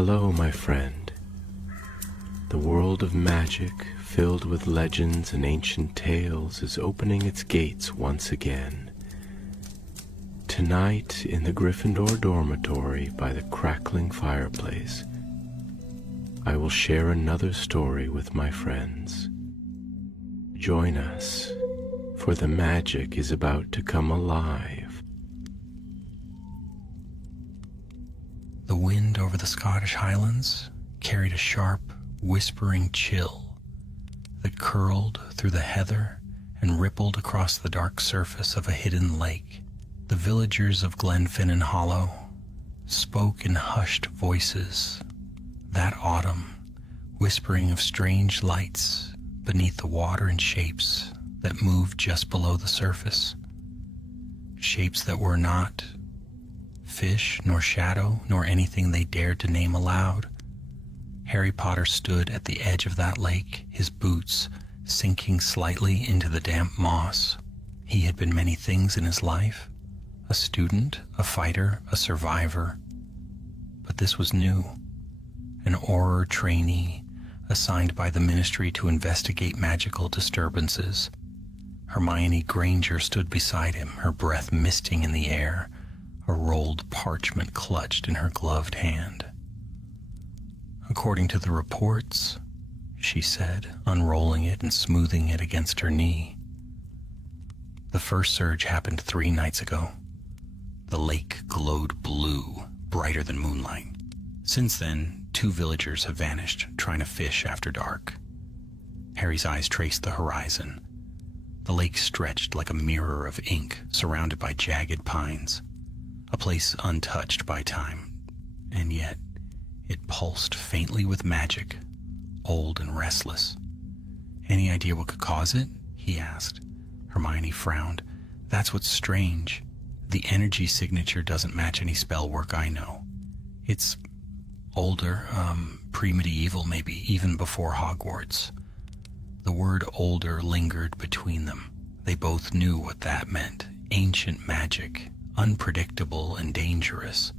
Hello, my friend. The world of magic, filled with legends and ancient tales, is opening its gates once again. Tonight, in the Gryffindor dormitory by the crackling fireplace, I will share another story with my friends. Join us, for the magic is about to come alive. The wind over the Scottish Highlands carried a sharp, whispering chill that curled through the heather and rippled across the dark surface of a hidden lake. The villagers of Glenfinnan Hollow spoke in hushed voices that autumn, whispering of strange lights beneath the water and shapes that moved just below the surface. Shapes that were not fish, nor shadow, nor anything they dared to name aloud. Harry Potter stood at the edge of that lake, his boots sinking slightly into the damp moss. He had been many things in his life: a student, a fighter, a survivor. But this was new. An Auror trainee assigned by the Ministry to investigate magical disturbances. Hermione Granger stood beside him, her breath misting in the air, a rolled parchment clutched in her gloved hand. "According to the reports," she said, unrolling it and smoothing it against her knee, "the first surge happened 3 nights ago. The lake glowed blue, brighter than moonlight. Since then, 2 villagers have vanished, trying to fish after dark." Harry's eyes traced the horizon. The lake stretched like a mirror of ink, surrounded by jagged pines, a place untouched by time, and yet it pulsed faintly with magic, old and restless. "Any idea what could cause it?" he asked. Hermione frowned. "That's what's strange. The energy signature doesn't match any spell work I know. It's older, pre-medieval maybe, even before Hogwarts." The word older lingered between them. They both knew what that meant. Ancient magic, unpredictable and dangerous.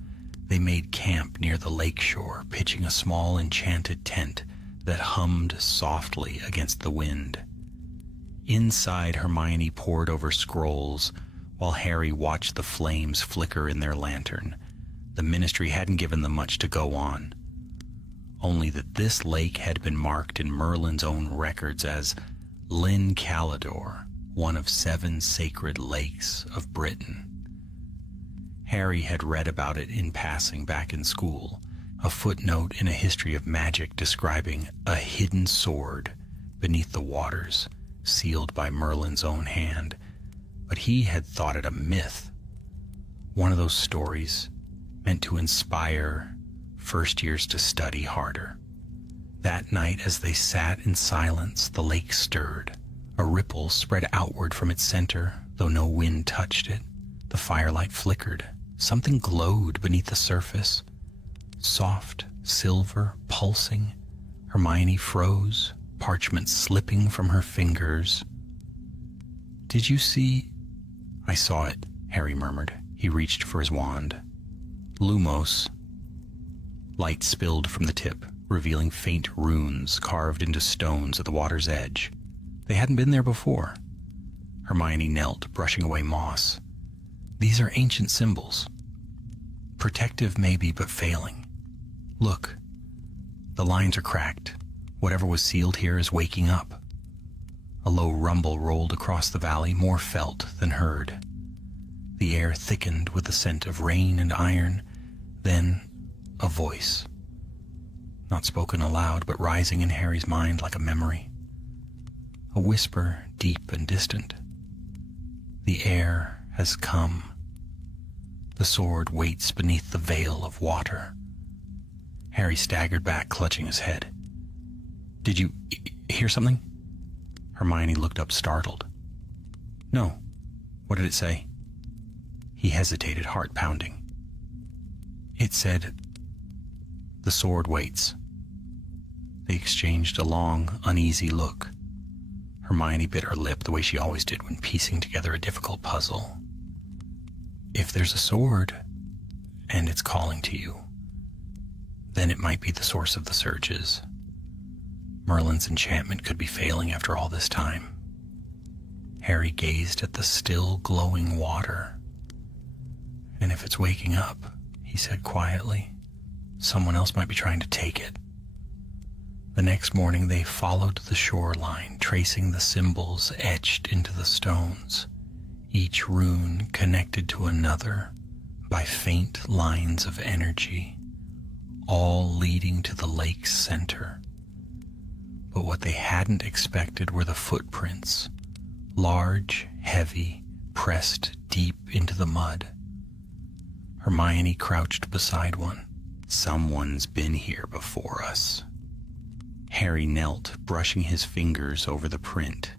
They made camp near the lakeshore, pitching a small enchanted tent that hummed softly against the wind. Inside, Hermione pored over scrolls, while Harry watched the flames flicker in their lantern. The Ministry hadn't given them much to go on, only that this lake had been marked in Merlin's own records as Lyn Calidor, one of 7 sacred lakes of Britain. Harry had read about it in passing back in school, a footnote in a history of magic describing a hidden sword beneath the waters, sealed by Merlin's own hand. But he had thought it a myth, one of those stories meant to inspire first years to study harder. That night, as they sat in silence, the lake stirred. A ripple spread outward from its center, though no wind touched it. The firelight flickered. Something glowed beneath the surface. Soft, silver, pulsing. Hermione froze, parchment slipping from her fingers. "Did you see?" "I saw it," Harry murmured. He reached for his wand. "Lumos." Light spilled from the tip, revealing faint runes carved into stones at the water's edge. They hadn't been there before. Hermione knelt, brushing away moss. "These are ancient symbols. Protective maybe, but failing. Look, the lines are cracked. Whatever was sealed here is waking up." A low rumble rolled across the valley, more felt than heard. The air thickened with the scent of rain and iron. Then a voice, not spoken aloud, but rising in Harry's mind like a memory. A whisper, deep and distant. "The heir has come. The sword waits beneath the veil of water." Harry staggered back, clutching his head. "Did you hear something?" Hermione looked up, startled. "No. What did it say?" He hesitated, heart pounding. "It said, 'The sword waits.'" They exchanged a long, uneasy look. Hermione bit her lip the way she always did when piecing together a difficult puzzle. "If there's a sword, and it's calling to you, Then it might be the source of the surges. Merlin's enchantment could be failing after all this time. Harry gazed at the still glowing water. And if it's waking up, he said quietly, someone else might be trying to take it. The next morning they followed the shoreline, tracing the symbols etched into the stones, each rune connected to another by faint lines of energy, all leading to the lake's center. But what they hadn't expected were the footprints, large, heavy, pressed deep into the mud. Hermione crouched beside one. Someone's been here before us. Harry knelt, brushing his fingers over the print.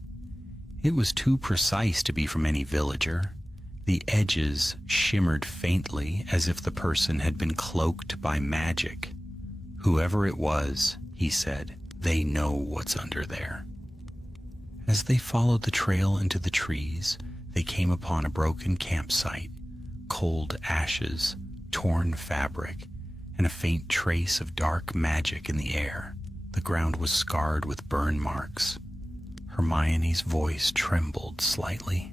It was too precise to be from any villager. The edges shimmered faintly as if the person had been cloaked by magic. Whoever it was, he said, they know what's under there. As they followed the trail into the trees, they came upon a broken campsite, cold ashes, torn fabric, and a faint trace of dark magic in the air. The ground was scarred with burn marks. Hermione's voice trembled slightly.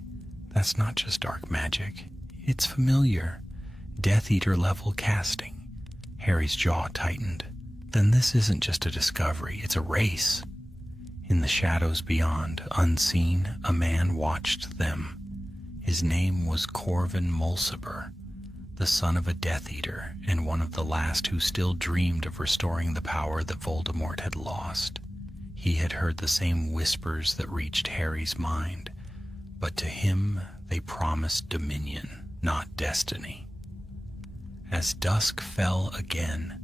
That's not just dark magic. It's familiar. Death Eater level casting. Harry's jaw tightened. Then this isn't just a discovery, it's a race. In the shadows beyond, unseen, a man watched them. His name was Corvin Mulciber, the son of a Death Eater and one of the last who still dreamed of restoring the power that Voldemort had lost. He had heard the same whispers that reached Harry's mind, but to him they promised dominion, not destiny. As dusk fell again,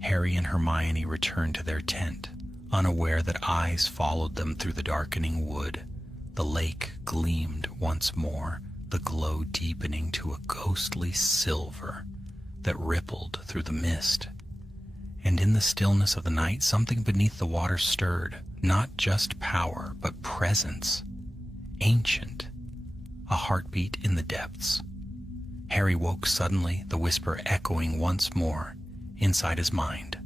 Harry and Hermione returned to their tent, unaware that eyes followed them through the darkening wood. The lake gleamed once more, the glow deepening to a ghostly silver that rippled through the mist. And in the stillness of the night, something beneath the water stirred, not just power, but presence. Ancient. A heartbeat in the depths. Harry woke suddenly, the whisper echoing once more inside his mind.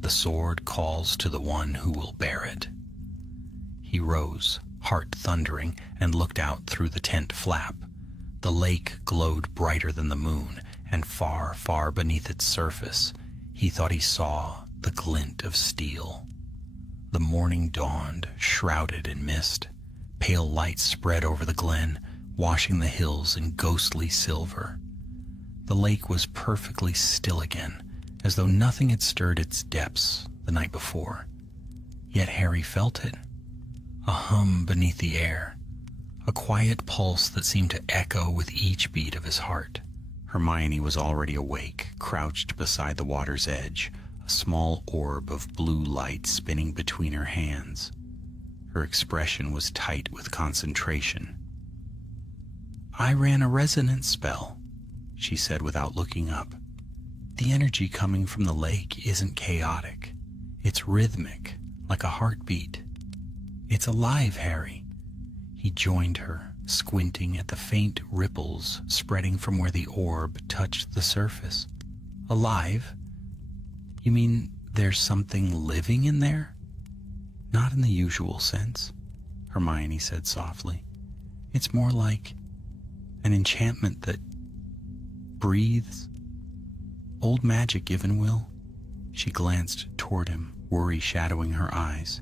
The sword calls to the one who will bear it. He rose, heart thundering, and looked out through the tent flap. The lake glowed brighter than the moon, and far, far beneath its surface, he thought he saw the glint of steel. The morning dawned, shrouded in mist. Pale light spread over the glen, washing the hills in ghostly silver. The lake was perfectly still again, as though nothing had stirred its depths the night before. Yet Harry felt it. A hum beneath the air, a quiet pulse that seemed to echo with each beat of his heart. Hermione was already awake, crouched beside the water's edge, a small orb of blue light spinning between her hands. Her expression was tight with concentration. "I ran a resonance spell," she said without looking up. "The energy coming from the lake isn't chaotic. It's rhythmic, like a heartbeat. It's alive, Harry." He joined her, squinting at the faint ripples spreading from where the orb touched the surface. "Alive? You mean there's something living in there?" "Not in the usual sense," Hermione said softly. "It's more like an enchantment that breathes. Old magic, even will." She glanced toward him, worry shadowing her eyes.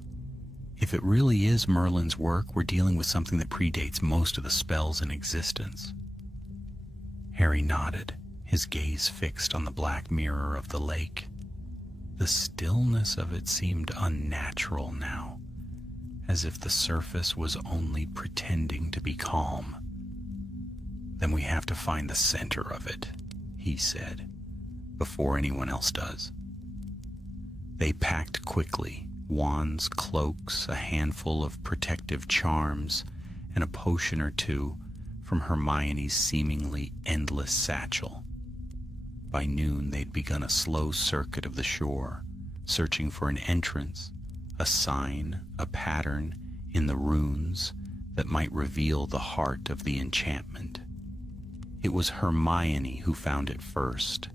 "If it really is Merlin's work, we're dealing with something that predates most of the spells in existence." Harry nodded, his gaze fixed on the black mirror of the lake. The stillness of it seemed unnatural now, as if the surface was only pretending to be calm. "Then we have to find the center of it," he said, "before anyone else does." They packed quickly, wands, cloaks, a handful of protective charms, and a potion or two from Hermione's seemingly endless satchel. By noon, they'd begun a slow circuit of the shore, searching for an entrance, a sign, a pattern in the runes that might reveal the heart of the enchantment. It was Hermione who found it first.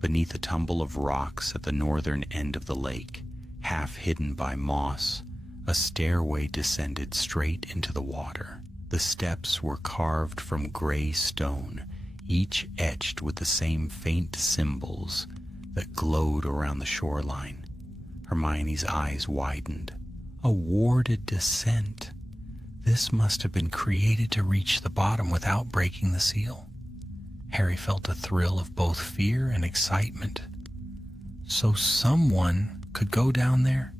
Beneath a tumble of rocks at the northern end of the lake, half hidden by moss, a stairway descended straight into the water. The steps were carved from gray stone, each etched with the same faint symbols that glowed around the shoreline. Hermione's eyes widened. A warded descent. This must have been created to reach the bottom without breaking the seal. Harry felt a thrill of both fear and excitement. So someone could go down there?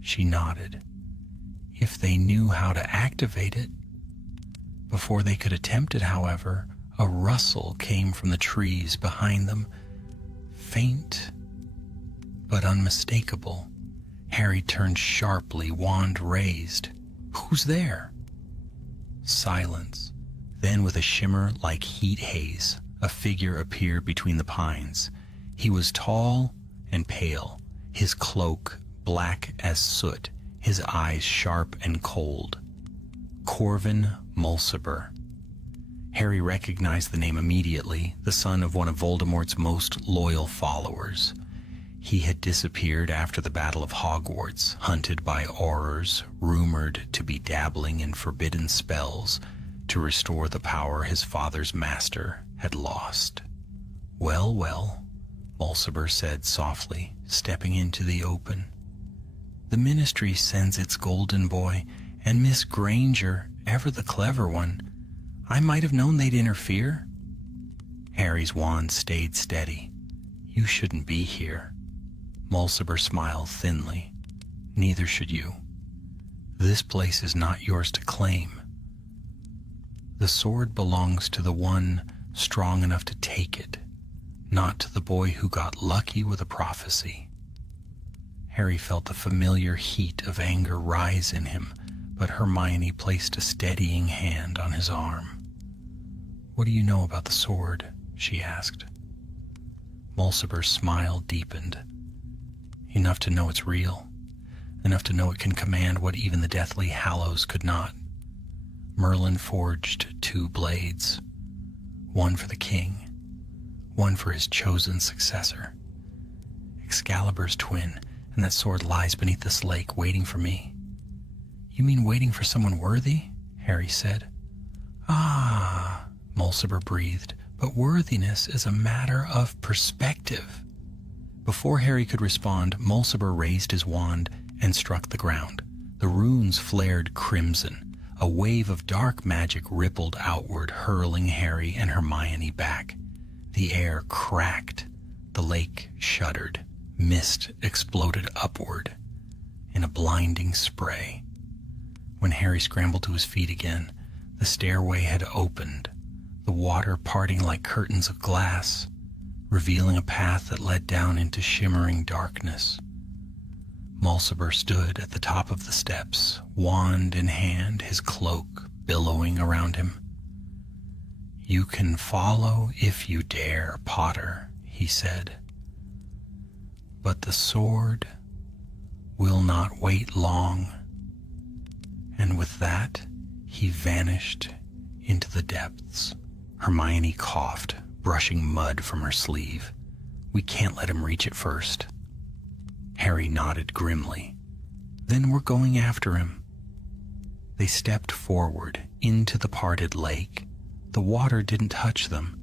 She nodded. If they knew how to activate it. Before they could attempt it, however, a rustle came from the trees behind them. Faint, but unmistakable. Harry turned sharply, wand raised. Who's there? Silence. Then, with a shimmer like heat haze, a figure appeared between the pines. He was tall and pale, his cloak black as soot, his eyes sharp and cold. Corvin Mulciber. Harry recognized the name immediately, the son of one of Voldemort's most loyal followers. He had disappeared after the Battle of Hogwarts, hunted by Aurors rumored to be dabbling in forbidden spells to restore the power his father's master had lost. Well, well, Mulciber said softly, stepping into the open. The Ministry sends its golden boy, and Miss Granger, ever the clever one. I might have known they'd interfere. Harry's wand stayed steady. You shouldn't be here. Mulciber smiled thinly. Neither should you. This place is not yours to claim. The sword belongs to the one strong enough to take it, not to the boy who got lucky with a prophecy. Harry felt the familiar heat of anger rise in him, but Hermione placed a steadying hand on his arm. What do you know about the sword? She asked. Mulciber's smile deepened. Enough to know it's real. Enough to know it can command what even the Deathly Hallows could not. Merlin forged 2 blades. One for the king. One for his chosen successor. Excalibur's twin, and that sword lies beneath this lake waiting for me. You mean waiting for someone worthy? Harry said. Ah, Mulciber breathed, but worthiness is a matter of perspective. Before Harry could respond, Mulciber raised his wand and struck the ground. The runes flared crimson. A wave of dark magic rippled outward, hurling Harry and Hermione back. The air cracked. The lake shuddered. Mist exploded upward in a blinding spray. When Harry scrambled to his feet again, the stairway had opened, the water parting like curtains of glass, revealing a path that led down into shimmering darkness. Mulciber stood at the top of the steps, wand in hand, his cloak billowing around him. You can follow if you dare, Potter, he said. But the sword will not wait long. And with that, he vanished into the depths. Hermione coughed, brushing mud from her sleeve. We can't let him reach it first. Harry nodded grimly. Then we're going after him. They stepped forward into the parted lake. The water didn't touch them.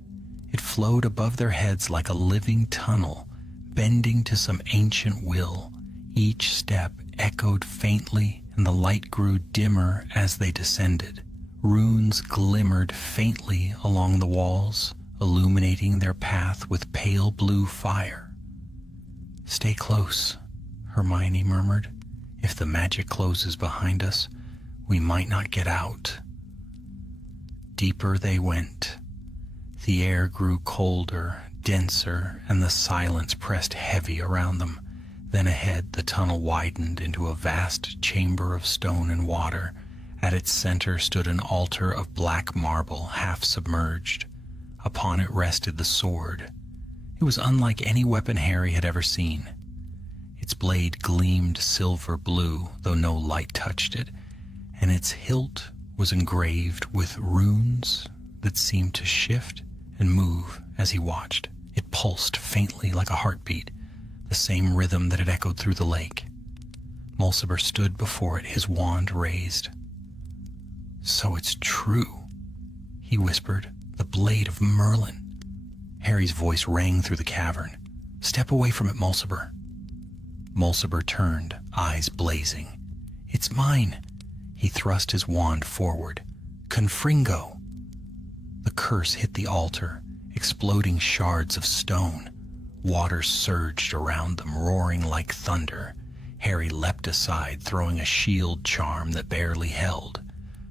It flowed above their heads like a living tunnel, bending to some ancient will. Each step echoed faintly, and the light grew dimmer as they descended. Runes glimmered faintly along the walls, illuminating their path with pale blue fire. Stay close, Hermione murmured. If the magic closes behind us, we might not get out. Deeper they went. The air grew colder, denser, and the silence pressed heavy around them. Then ahead, the tunnel widened into a vast chamber of stone and water. At its center stood an altar of black marble, half submerged. Upon it rested the sword. It was unlike any weapon Harry had ever seen. Its blade gleamed silver blue, though no light touched it, and its hilt was engraved with runes that seemed to shift and move as he watched. It pulsed faintly like a heartbeat, the same rhythm that had echoed through the lake. Mulciber stood before it, his wand raised. "So it's true," he whispered, "the blade of Merlin." Harry's voice rang through the cavern. "Step away from it, Mulciber." Mulciber turned, eyes blazing. "It's mine." He thrust his wand forward. "Confringo." The curse hit the altar, exploding shards of stone. Water surged around them, roaring like thunder. Harry leapt aside, throwing a shield charm that barely held.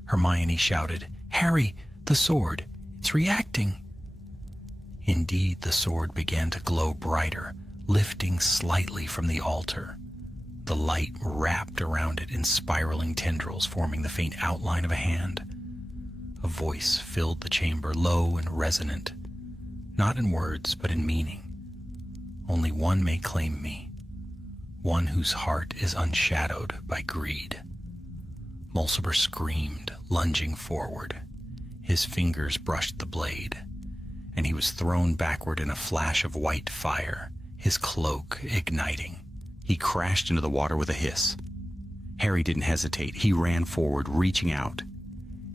Hermione shouted, "Harry, the sword! It's reacting!" Indeed, the sword began to glow brighter, lifting slightly from the altar. The light wrapped around it in spiraling tendrils, forming the faint outline of a hand. A voice filled the chamber, low and resonant, not in words, but in meaning. "Only one may claim me, one whose heart is unshadowed by greed." Mulciber screamed, lunging forward. His fingers brushed the blade, and he was thrown backward in a flash of white fire, his cloak igniting. He crashed into the water with a hiss. Harry didn't hesitate. He ran forward, reaching out,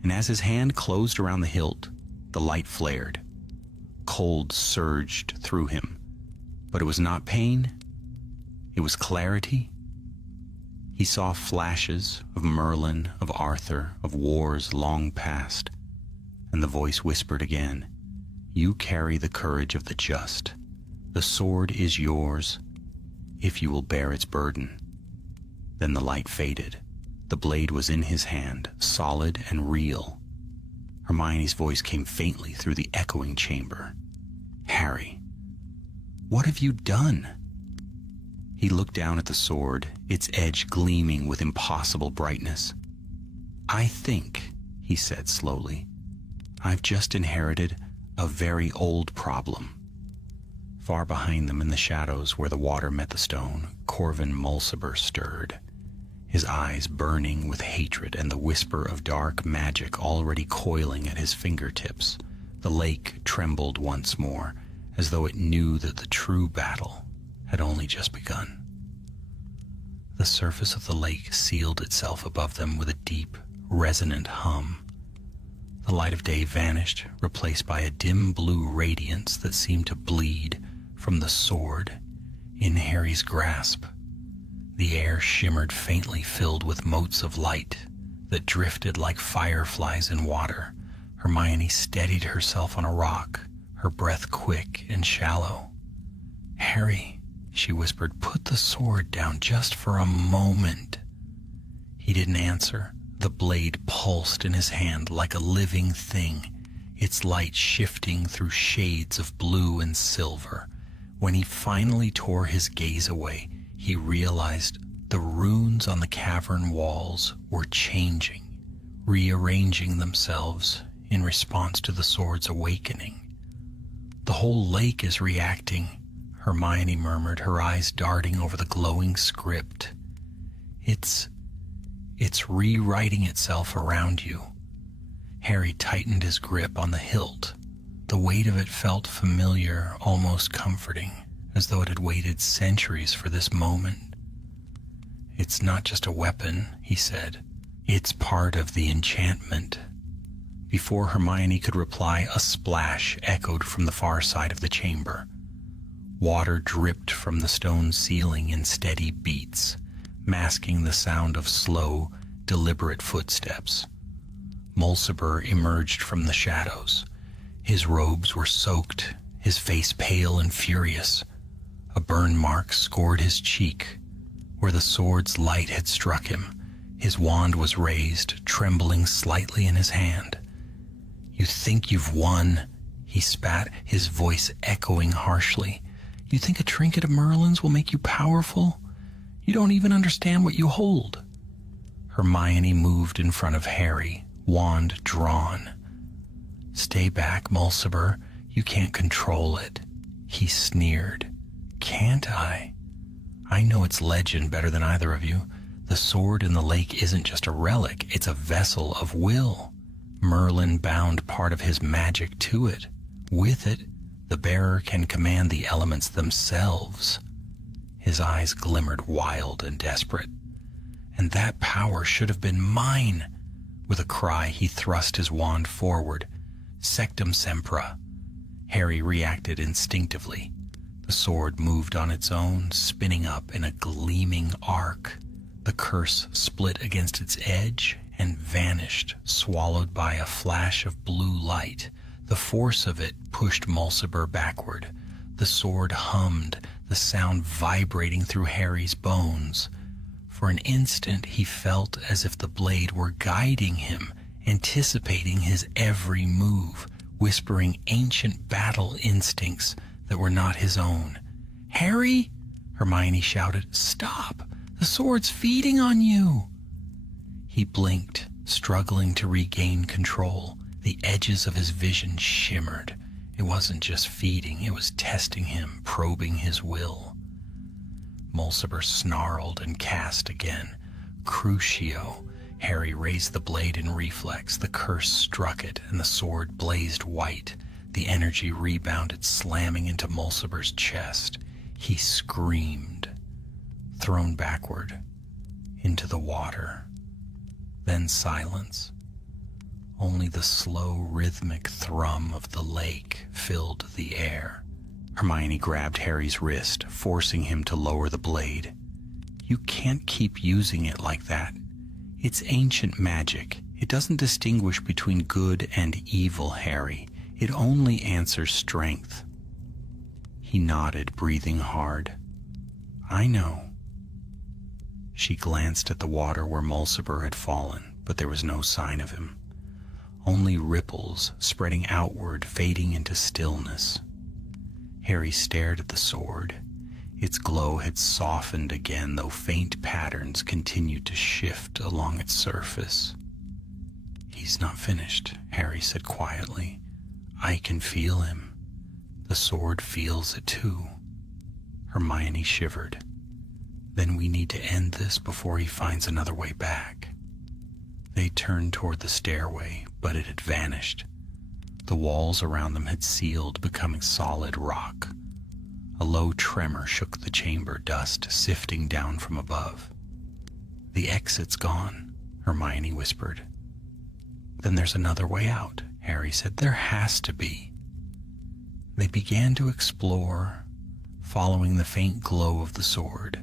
and as his hand closed around the hilt, the light flared. Cold surged through him, but it was not pain. It was clarity. He saw flashes of Merlin, of Arthur, of wars long past, and the voice whispered again, "You carry the courage of the just. The sword is yours, if you will bear its burden." Then the light faded. The blade was in his hand, solid and real. Hermione's voice came faintly through the echoing chamber. "Harry, what have you done?" He looked down at the sword, its edge gleaming with impossible brightness. "I think," he said slowly, "I've just inherited a very old problem." Far behind them in the shadows where the water met the stone, Corvin Mulciber stirred, his eyes burning with hatred and the whisper of dark magic already coiling at his fingertips. The lake trembled once more, as though it knew that the true battle had only just begun. The surface of the lake sealed itself above them with a deep, resonant hum. The light of day vanished, replaced by a dim blue radiance that seemed to bleed from the sword in Harry's grasp. The air shimmered faintly, filled with motes of light that drifted like fireflies in water. Hermione steadied herself on a rock, her breath quick and shallow. "Harry," she whispered, "put the sword down just for a moment." He didn't answer. The blade pulsed in his hand like a living thing, its light shifting through shades of blue and silver. When he finally tore his gaze away, he realized the runes on the cavern walls were changing, rearranging themselves in response to the sword's awakening. "The whole lake is reacting," Hermione murmured, her eyes darting over the glowing script. It's rewriting itself around you." Harry tightened his grip on the hilt. The weight of it felt familiar, almost comforting, as though it had waited centuries for this moment. "It's not just a weapon," he said. "It's part of the enchantment." Before Hermione could reply, a splash echoed from the far side of the chamber. Water dripped from the stone ceiling in steady beats, masking the sound of slow, deliberate footsteps. Mulciber emerged from the shadows. His robes were soaked, his face pale and furious. A burn mark scored his cheek, where the sword's light had struck him. His wand was raised, trembling slightly in his hand. "You think you've won," he spat, his voice echoing harshly. "You think a trinket of Merlin's will make you powerful? You don't even understand what you hold." Hermione moved in front of Harry, wand drawn. "Stay back, Mulciber. You can't control it." He sneered. "Can't I? I know its legend better than either of you. The sword in the lake isn't just a relic, it's a vessel of will. Merlin bound part of his magic to it. With it, The bearer can command the elements themselves. His eyes glimmered wild and desperate. And that power should have been mine. With a cry, he thrust his wand forward. Sectum sempra. Harry reacted instinctively. The sword moved on its own, spinning up in a gleaming arc. The curse split against its edge and vanished, swallowed by a flash of blue light. The force of it pushed Mulciber backward. The sword hummed, the sound vibrating through Harry's bones. For an instant he felt as if the blade were guiding him, anticipating his every move, whispering ancient battle instincts that were not his own. "Harry!" Hermione shouted. "Stop! The sword's feeding on you!" He blinked, struggling to regain control. The edges of his vision shimmered. It wasn't just feeding, it was testing him, probing his will. Mulciber snarled and cast again. Crucio. Harry raised the blade in reflex. The curse struck it, and the sword blazed white. The energy rebounded, slamming into Mulciber's chest. He screamed, thrown backward into the water. Then silence. Only the slow, rhythmic thrum of the lake filled the air. Hermione grabbed Harry's wrist, forcing him to lower the blade. "You can't keep using it like that. It's ancient magic. It doesn't distinguish between good and evil, Harry. It only answers strength." He nodded, breathing hard. "I know." She glanced at the water where Mulciber had fallen, but there was no sign of him. Only ripples spreading outward, fading into stillness. Harry stared at the sword. Its glow had softened again, though faint patterns continued to shift along its surface. "He's not finished," Harry said quietly. "I can feel him. The sword feels it too." Hermione shivered. "Then we need to end this before he finds another way back." They turned toward the stairway, but it had vanished. The walls around them had sealed, becoming solid rock. A low tremor shook the chamber, dust sifting down from above. "The exit's gone," Hermione whispered. "Then there's another way out," Harry said. "There has to be." They began to explore, following the faint glow of the sword.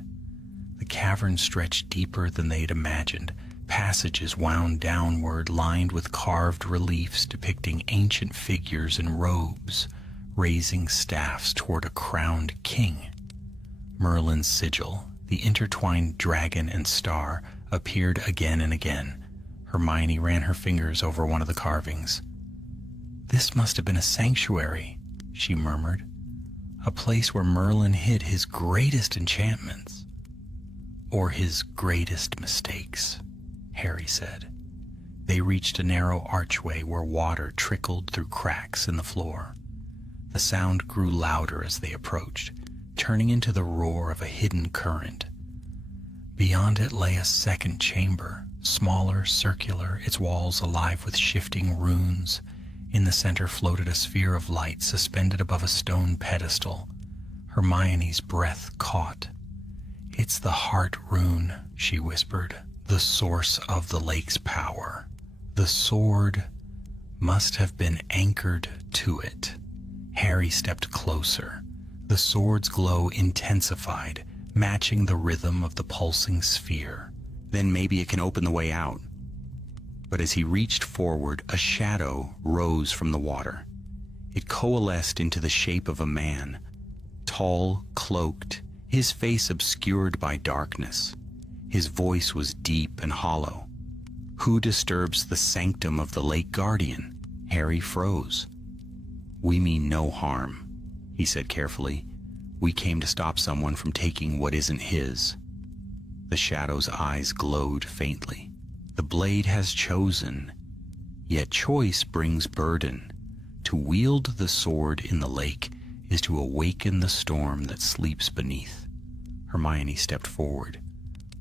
The cavern stretched deeper than they had imagined. Passages wound downward, lined with carved reliefs depicting ancient figures in robes, raising staffs toward a crowned king. Merlin's sigil, the intertwined dragon and star, appeared again and again. Hermione ran her fingers over one of the carvings. "This must have been a sanctuary," she murmured. "A place where Merlin hid his greatest enchantments. Or his greatest mistakes," Harry said. They reached a narrow archway where water trickled through cracks in the floor. The sound grew louder as they approached, turning into the roar of a hidden current. Beyond it lay a second chamber, smaller, circular, its walls alive with shifting runes. In the center floated a sphere of light suspended above a stone pedestal. Hermione's breath caught. "It's the heart rune," she whispered. "The source of the lake's power. The sword must have been anchored to it." Harry stepped closer. The sword's glow intensified, matching the rhythm of the pulsing sphere. "Then maybe it can open the way out." But as he reached forward, a shadow rose from the water. It coalesced into the shape of a man, tall, cloaked, his face obscured by darkness. His voice was deep and hollow. "Who disturbs the sanctum of the Lake Guardian?" Harry froze. "We mean no harm," he said carefully. "We came to stop someone from taking what isn't his." The shadow's eyes glowed faintly. "The blade has chosen, yet choice brings burden. To wield the sword in the lake is to awaken the storm that sleeps beneath." Hermione stepped forward.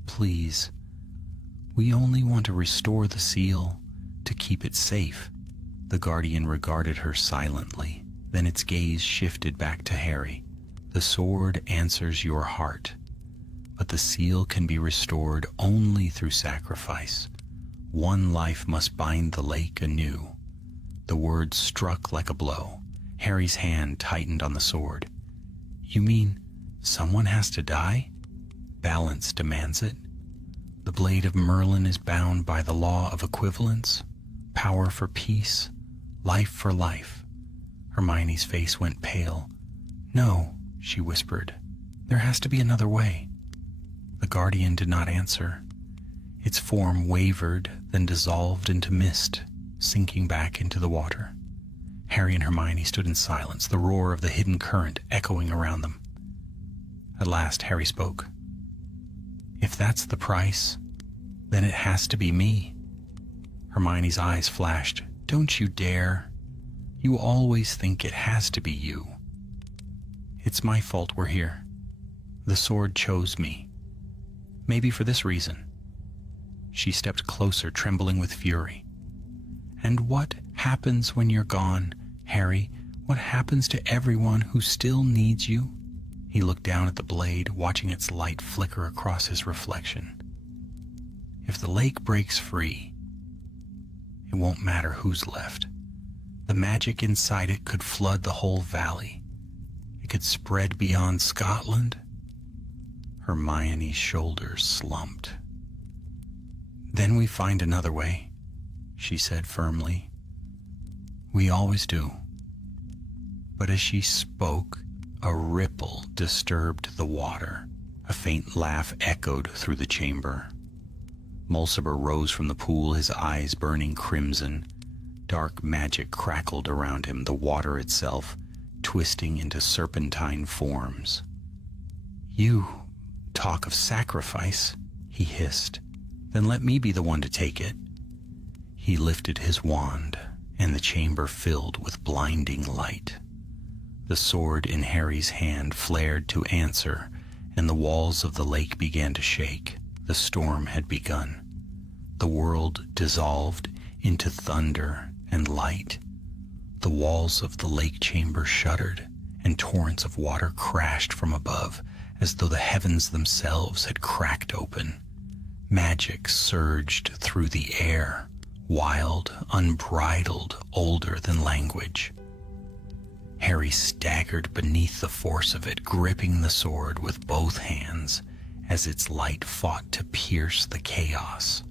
"Please, we only want to restore the seal, to keep it safe." The guardian regarded her silently, Then its gaze shifted back to Harry. The sword answers your heart, but the seal can be restored only through sacrifice. One life must bind the lake anew. The words struck like a blow. Harry's hand tightened on the sword. You mean someone has to die? Balance demands it. The blade of Merlin is bound by the law of equivalence. Power for peace, life for life. Hermione's face went pale. No, she whispered. There has to be another way. The guardian did not answer. Its form wavered, then dissolved into mist, sinking back into the water. Harry and Hermione stood in silence, the roar of the hidden current echoing around them. At last, Harry spoke. If that's the price, then it has to be me. Hermione's eyes flashed. Don't you dare. You always think it has to be you. It's my fault we're here. The sword chose me. Maybe for this reason. She stepped closer, trembling with fury. And what happens when you're gone, Harry? What happens to everyone who still needs you? He looked down at the blade, watching its light flicker across his reflection. If the lake breaks free, it won't matter who's left. The magic inside it could flood the whole valley. It could spread beyond Scotland. Hermione's shoulders slumped. Then we find another way, she said firmly. We always do. But as she spoke, a ripple disturbed the water. A faint laugh echoed through the chamber. Mulciber rose from the pool, his eyes burning crimson. Dark magic crackled around him, the water itself twisting into serpentine forms. You talk of sacrifice, he hissed. Then let me be the one to take it. He lifted his wand, and the chamber filled with blinding light. The sword in Harry's hand flared to answer, and the walls of the lake began to shake. The storm had begun. The world dissolved into thunder and light. The walls of the lake chamber shuddered, and torrents of water crashed from above, as though the heavens themselves had cracked open. Magic surged through the air, wild, unbridled, older than language. Harry staggered beneath the force of it, gripping the sword with both hands as its light fought to pierce the chaos.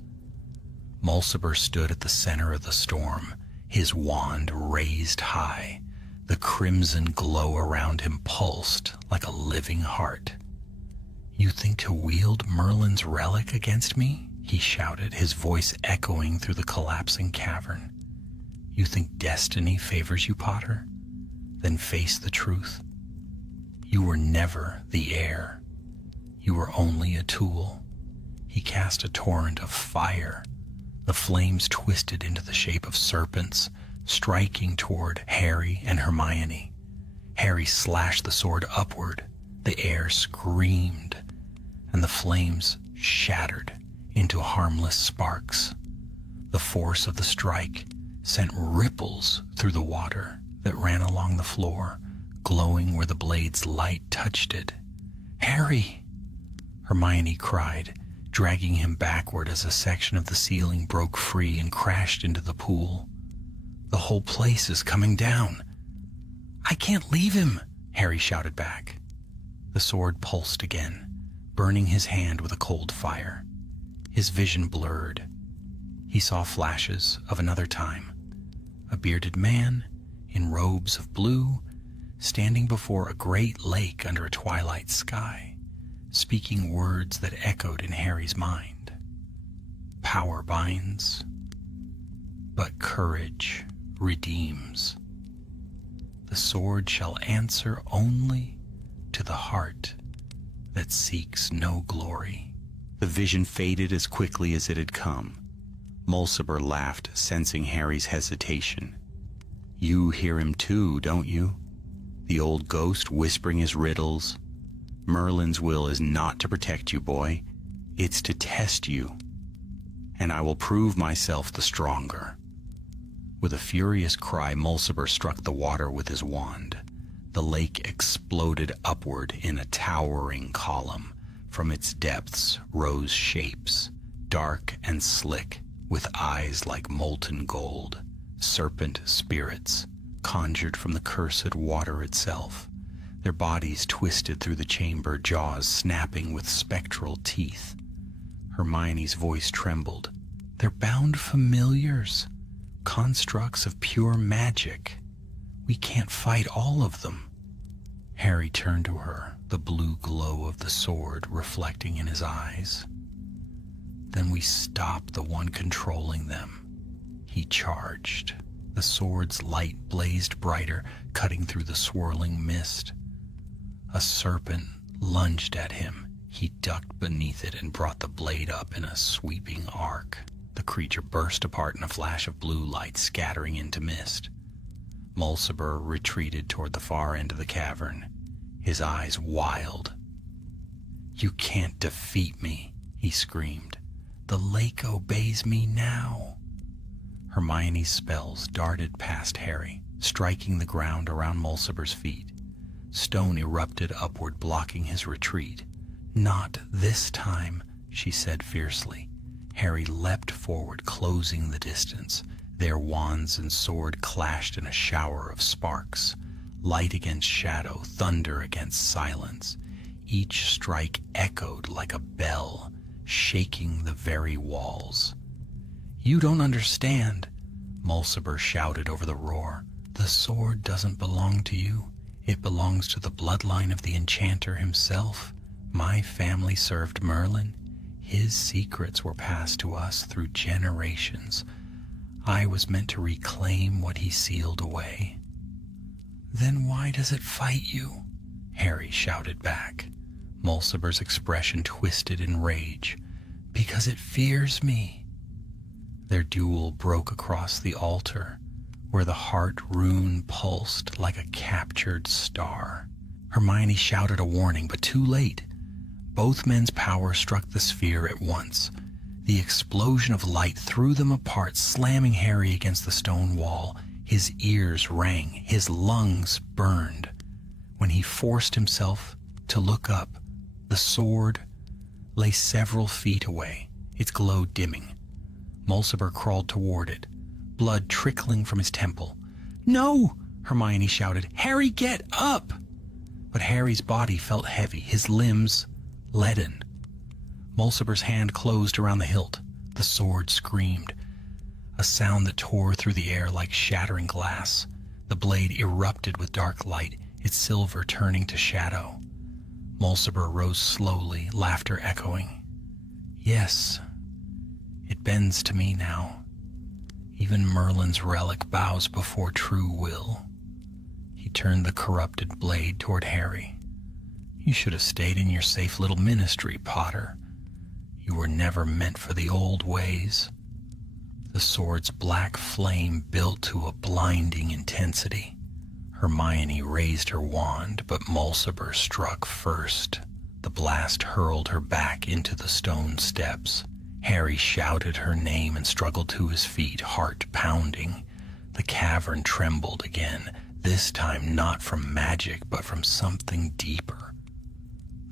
Mulciber stood at the center of the storm, his wand raised high. The crimson glow around him pulsed like a living heart. You think to wield Merlin's relic against me? He shouted, his voice echoing through the collapsing cavern. You think destiny favors you, Potter? Then face the truth. You were never the heir. You were only a tool. He cast a torrent of fire. The flames twisted into the shape of serpents, striking toward Harry and Hermione. Harry slashed the sword upward. The air screamed, and the flames shattered into harmless sparks. The force of the strike sent ripples through the water that ran along the floor, glowing where the blade's light touched it. Harry! Hermione cried, dragging him backward as a section of the ceiling broke free and crashed into the pool. The whole place is coming down. I can't leave him, Harry shouted back. The sword pulsed again, burning his hand with a cold fire. His vision blurred. He saw flashes of another time. A bearded man, in robes of blue, standing before a great lake under a twilight sky, speaking words that echoed in Harry's mind. Power binds, but courage redeems. The sword shall answer only to the heart that seeks no glory. The vision faded as quickly as it had come. Mulciber laughed, sensing Harry's hesitation. You hear him too, don't you? The old ghost whispering his riddles. Merlin's will is not to protect you, boy. It's to test you. And I will prove myself the stronger. With a furious cry, Mulciber struck the water with his wand. The lake exploded upward in a towering column. From its depths rose shapes, dark and slick, with eyes like molten gold, serpent spirits, conjured from the cursed water itself. Their bodies twisted through the chamber, jaws snapping with spectral teeth. Hermione's voice trembled. "They're bound familiars, constructs of pure magic. We can't fight all of them." Harry turned to her, the blue glow of the sword reflecting in his eyes. "Then we stop the one controlling them." He charged. The sword's light blazed brighter, cutting through the swirling mist. A serpent lunged at him. He ducked beneath it and brought the blade up in a sweeping arc. The creature burst apart in a flash of blue light, scattering into mist. Mulciber retreated toward the far end of the cavern, his eyes wild. "You can't defeat me," he screamed. "The lake obeys me now." Hermione's spells darted past Harry, striking the ground around Mulciber's feet. Stone erupted upward, blocking his retreat. "Not this time," she said fiercely. Harry leapt forward, closing the distance. Their wands and sword clashed in a shower of sparks. Light against shadow, thunder against silence. Each strike echoed like a bell, shaking the very walls. "You don't understand," Mulciber shouted over the roar. "The sword doesn't belong to you. It belongs to the bloodline of the enchanter himself. My family served Merlin. His secrets were passed to us through generations. I was meant to reclaim what he sealed away." "Then why does it fight you?" Harry shouted back. Mulciber's expression twisted in rage. "Because it fears me." Their duel broke across the altar, where the heart rune pulsed like a captured star. Hermione shouted a warning, but too late. Both men's power struck the sphere at once. The explosion of light threw them apart, slamming Harry against the stone wall. His ears rang, his lungs burned. When he forced himself to look up, the sword lay several feet away, its glow dimming. Mulciber crawled toward it, blood trickling from his temple. "No!" Hermione shouted. "Harry, get up!" But Harry's body felt heavy, his limbs leaden. Mulciber's hand closed around the hilt. The sword screamed, a sound that tore through the air like shattering glass. The blade erupted with dark light, its silver turning to shadow. Mulciber rose slowly, laughter echoing. "Yes, it bends to me now. Even Merlin's relic bows before true will." He turned the corrupted blade toward Harry. "You should have stayed in your safe little ministry, Potter. You were never meant for the old ways." The sword's black flame built to a blinding intensity. Hermione raised her wand, but Mulciber struck first. The blast hurled her back into the stone steps. Harry shouted her name and struggled to his feet, heart pounding. The cavern trembled again, this time not from magic, but from something deeper.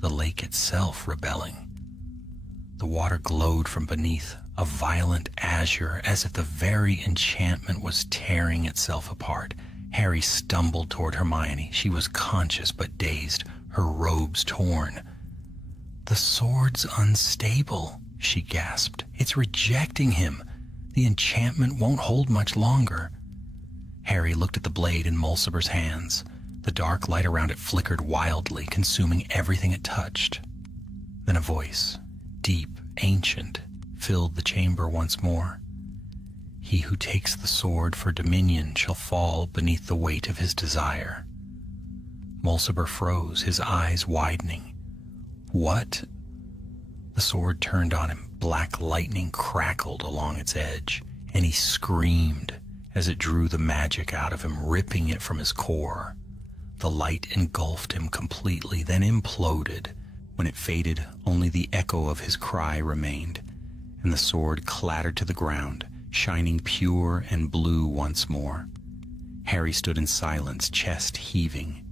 The lake itself rebelling. The water glowed from beneath, a violent azure, as if the very enchantment was tearing itself apart. Harry stumbled toward Hermione. She was conscious but dazed, her robes torn. "The sword's unstable," she gasped. "It's rejecting him. The enchantment won't hold much longer." Harry looked at the blade in Mulciber's hands. The dark light around it flickered wildly, consuming everything it touched. Then a voice, deep, ancient, filled the chamber once more. "He who takes the sword for dominion shall fall beneath the weight of his desire." Mulciber froze, his eyes widening. "What?" The sword turned on him. Black lightning crackled along its edge, and he screamed as it drew the magic out of him, ripping it from his core. The light engulfed him completely, then imploded. When it faded, only the echo of his cry remained, and the sword clattered to the ground, shining pure and blue once more. Harry stood in silence, chest heaving.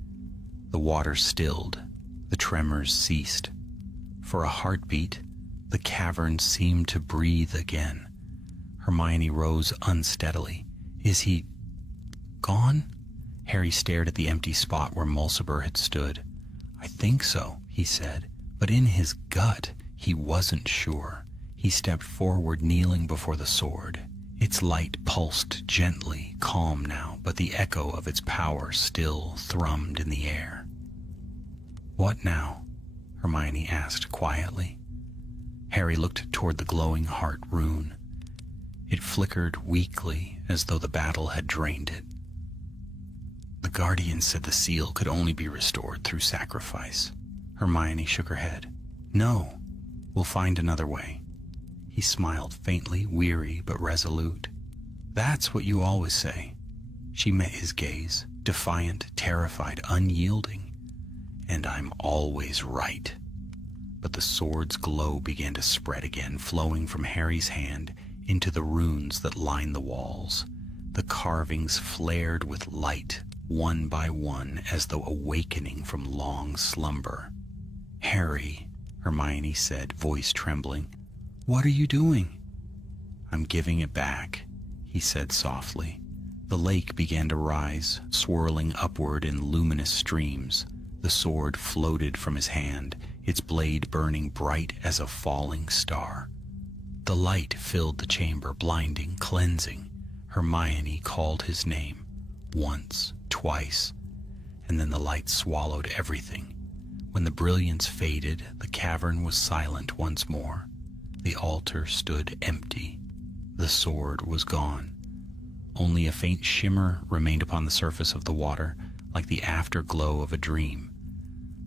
The water stilled. The tremors ceased. For a heartbeat, the cavern seemed to breathe again. Hermione rose unsteadily. Is he gone? Harry stared at the empty spot where Mulciber had stood. I think so, he said, but in his gut, he wasn't sure. He stepped forward, kneeling before the sword. Its light pulsed gently, calm now, but the echo of its power still thrummed in the air. What now? Hermione asked quietly. Harry looked toward the glowing heart rune. It flickered weakly, as though the battle had drained it. The Guardian said the seal could only be restored through sacrifice. Hermione shook her head. No, we'll find another way. He smiled faintly, weary but resolute. That's what you always say. She met his gaze, defiant, terrified, unyielding. And I'm always right. But the sword's glow began to spread again, flowing from Harry's hand into the runes that lined the walls. The carvings flared with light, one by one, as though awakening from long slumber. Harry, Hermione said, voice trembling, what are you doing? I'm giving it back, he said softly. The lake began to rise, swirling upward in luminous streams. The sword floated from his hand, its blade burning bright as a falling star. The light filled the chamber, blinding, cleansing. Hermione called his name, once, twice, and then the light swallowed everything. When the brilliance faded, the cavern was silent once more. The altar stood empty. The sword was gone. Only a faint shimmer remained upon the surface of the water, like the afterglow of a dream.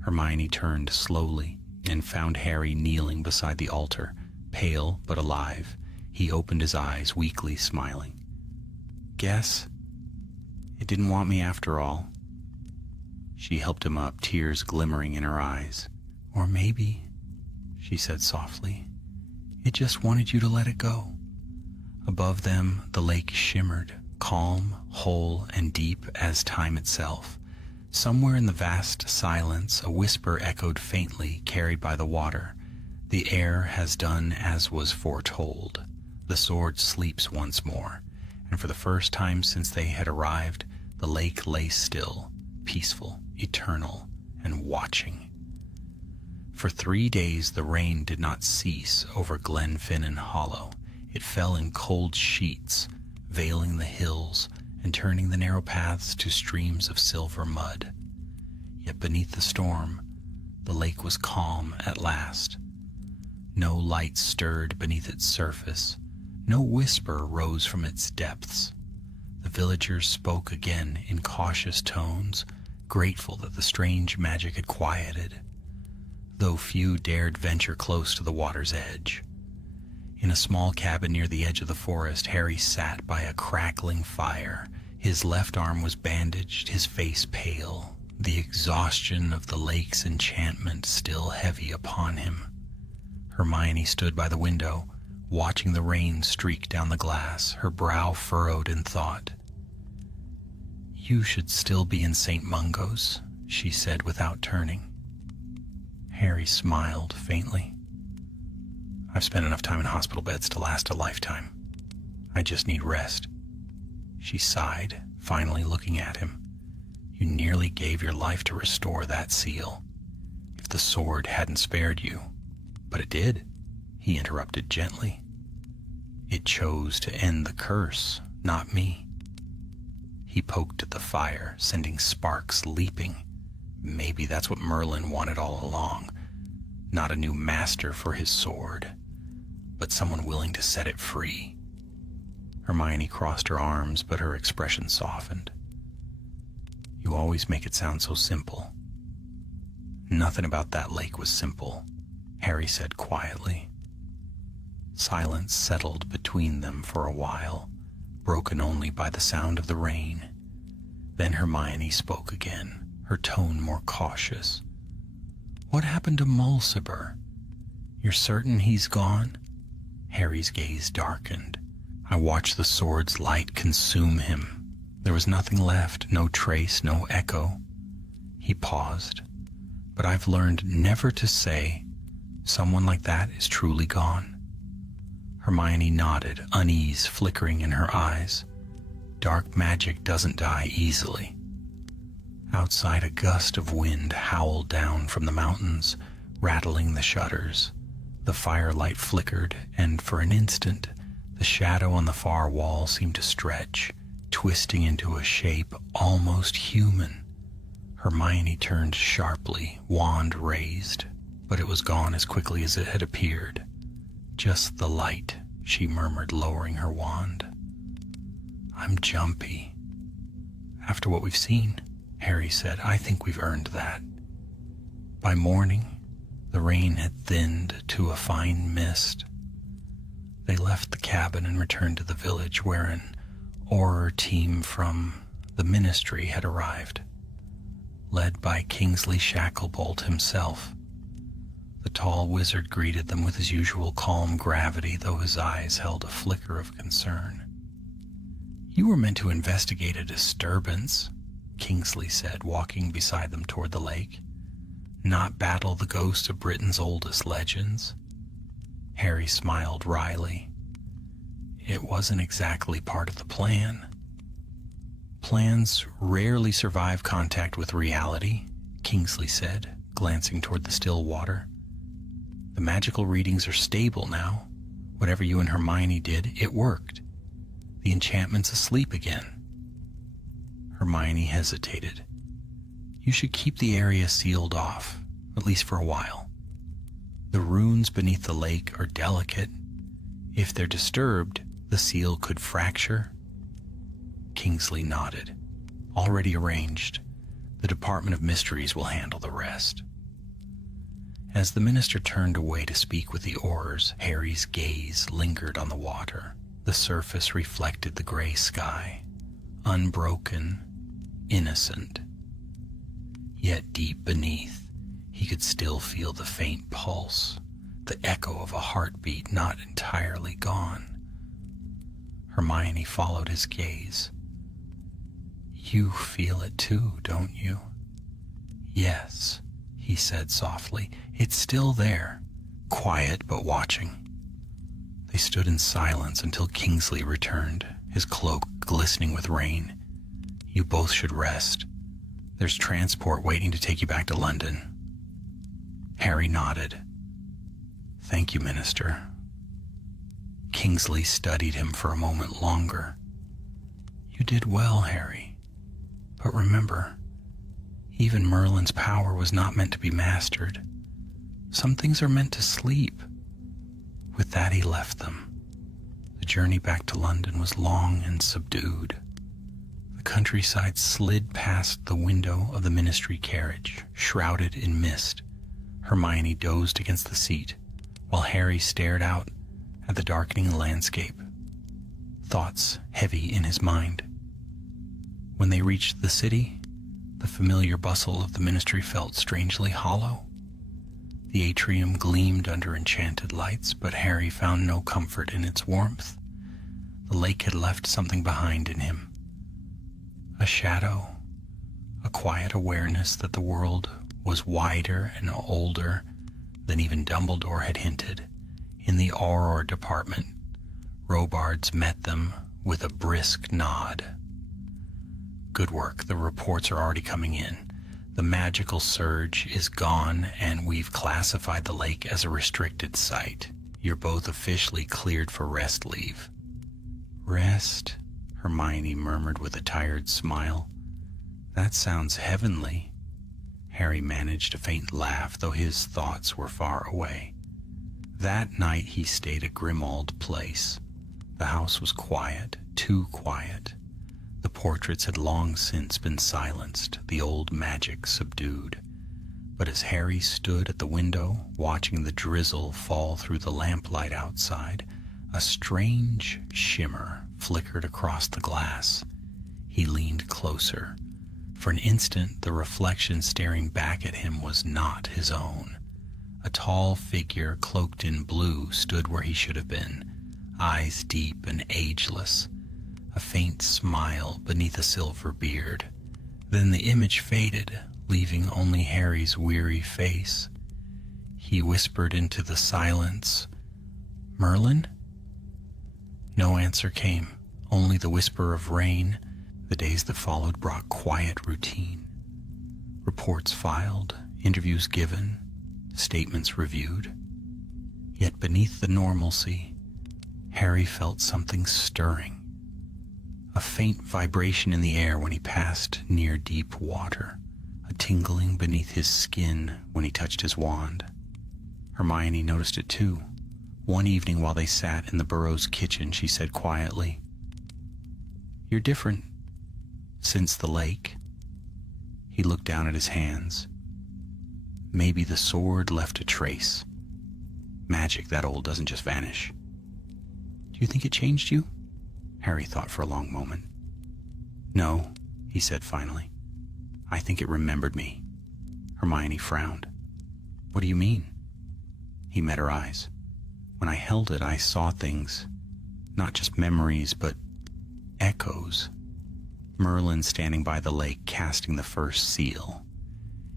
Hermione turned slowly and found Harry kneeling beside the altar, pale but alive. He opened his eyes, weakly smiling. Guess it didn't want me after all. She helped him up, tears glimmering in her eyes. Or maybe, she said softly, it just wanted you to let it go. Above them, the lake shimmered, calm, whole, and deep as time itself. Somewhere in the vast silence, a whisper echoed faintly, carried by the water. The air has done as was foretold. The sword sleeps once more, and for the first time since they had arrived, the lake lay still, peaceful, eternal, and watching. For 3 days the rain did not cease over Glenfinnan Hollow. It fell in cold sheets, veiling the hills and turning the narrow paths to streams of silver mud. Yet beneath the storm, the lake was calm at last. No light stirred beneath its surface. No whisper rose from its depths. The villagers spoke again in cautious tones, grateful that the strange magic had quieted, though few dared venture close to the water's edge. In a small cabin near the edge of the forest, Harry sat by a crackling fire. His left arm was bandaged, his face pale, the exhaustion of the lake's enchantment still heavy upon him. Hermione stood by the window, watching the rain streak down the glass, her brow furrowed in thought. You should still be in St. Mungo's, she said without turning. Harry smiled faintly. I've spent enough time in hospital beds to last a lifetime. I just need rest. She sighed, finally looking at him. You nearly gave your life to restore that seal. If the sword hadn't spared you. But it did, he interrupted gently. It chose to end the curse, not me. He poked at the fire, sending sparks leaping. Maybe that's what Merlin wanted all along. Not a new master for his sword, but someone willing to set it free. Hermione crossed her arms, but her expression softened. You always make it sound so simple. Nothing about that lake was simple, Harry said quietly. Silence settled between them for a while, broken only by the sound of the rain. Then Hermione spoke again, her tone more cautious. What happened to Mulciber? You're certain he's gone? Harry's gaze darkened. I watched the sword's light consume him. There was nothing left, no trace, no echo. He paused, but I've learned never to say, someone like that is truly gone. Hermione nodded, unease flickering in her eyes. Dark magic doesn't die easily. Outside, a gust of wind howled down from the mountains, rattling the shutters. The firelight flickered, and for an instant, the shadow on the far wall seemed to stretch, twisting into a shape almost human. Hermione turned sharply, wand raised, but it was gone as quickly as it had appeared. Just the light, she murmured, lowering her wand. I'm jumpy. After what we've seen, Harry said, I think we've earned that. By morning, the rain had thinned to a fine mist. They left the cabin and returned to the village where an Auror team from the ministry had arrived, led by Kingsley Shacklebolt himself. The tall wizard greeted them with his usual calm gravity, though his eyes held a flicker of concern. You were meant to investigate a disturbance, Kingsley said, walking beside them toward the lake, not battle the ghost of Britain's oldest legends. Harry smiled wryly. It wasn't exactly part of the plan. Plans rarely survive contact with reality, Kingsley said, glancing toward the still water. The magical readings are stable now. Whatever you and Hermione did, it worked. The enchantment's asleep again. Hermione hesitated. You should keep the area sealed off, at least for a while. The runes beneath the lake are delicate. If they're disturbed, the seal could fracture. Kingsley nodded. Already arranged. The Department of Mysteries will handle the rest. As the minister turned away to speak with the Aurors, Harry's gaze lingered on the water. The surface reflected the gray sky, unbroken, innocent. Yet deep beneath, he could still feel the faint pulse, the echo of a heartbeat not entirely gone. Hermione followed his gaze. You feel it too, don't you? Yes, he said softly. It's still there, quiet but watching. They stood in silence until Kingsley returned, his cloak glistening with rain. You both should rest. There's transport waiting to take you back to London. Harry nodded. Thank you, Minister. Kingsley studied him for a moment longer. You did well, Harry. But remember, even Merlin's power was not meant to be mastered. Some things are meant to sleep. With that, he left them. The journey back to London was long and subdued. The countryside slid past the window of the ministry carriage, shrouded in mist. Hermione dozed against the seat, while Harry stared out at the darkening landscape, thoughts heavy in his mind. When they reached the city, the familiar bustle of the ministry felt strangely hollow. The atrium gleamed under enchanted lights, but Harry found no comfort in its warmth. The lake had left something behind in him. A shadow, a quiet awareness that the world was wider and older than even Dumbledore had hinted. In the Auror department, Robards met them with a brisk nod. Good work, the reports are already coming in. The magical surge is gone, and we've classified the lake as a restricted site. You're both officially cleared for rest leave. Rest? Hermione murmured with a tired smile. That sounds heavenly. Harry managed a faint laugh, though his thoughts were far away. That night he stayed at Grimmauld Place. The house was quiet, too quiet. The portraits had long since been silenced, the old magic subdued. But as Harry stood at the window, watching the drizzle fall through the lamplight outside, a strange shimmer flickered across the glass. He leaned closer. For an instant, the reflection staring back at him was not his own. A tall figure cloaked in blue stood where he should have been, eyes deep and ageless, a faint smile beneath a silver beard. Then the image faded, leaving only Harry's weary face. He whispered into the silence, "Merlin?" No answer came, only the whisper of rain. The days that followed brought quiet routine. Reports filed, interviews given, statements reviewed. Yet beneath the normalcy, Harry felt something stirring. A faint vibration in the air when he passed near deep water, a tingling beneath his skin when he touched his wand. Hermione noticed it too. One evening while they sat in the Burrows' kitchen, she said quietly, "You're different since the lake." He looked down at his hands. Maybe the sword left a trace. Magic that old doesn't just vanish. "Do you think it changed you?" Harry thought for a long moment. "No," he said finally. "I think it remembered me." Hermione frowned. "What do you mean?" He met her eyes. "When I held it, I saw things, not just memories, but echoes. Merlin standing by the lake, casting the first seal.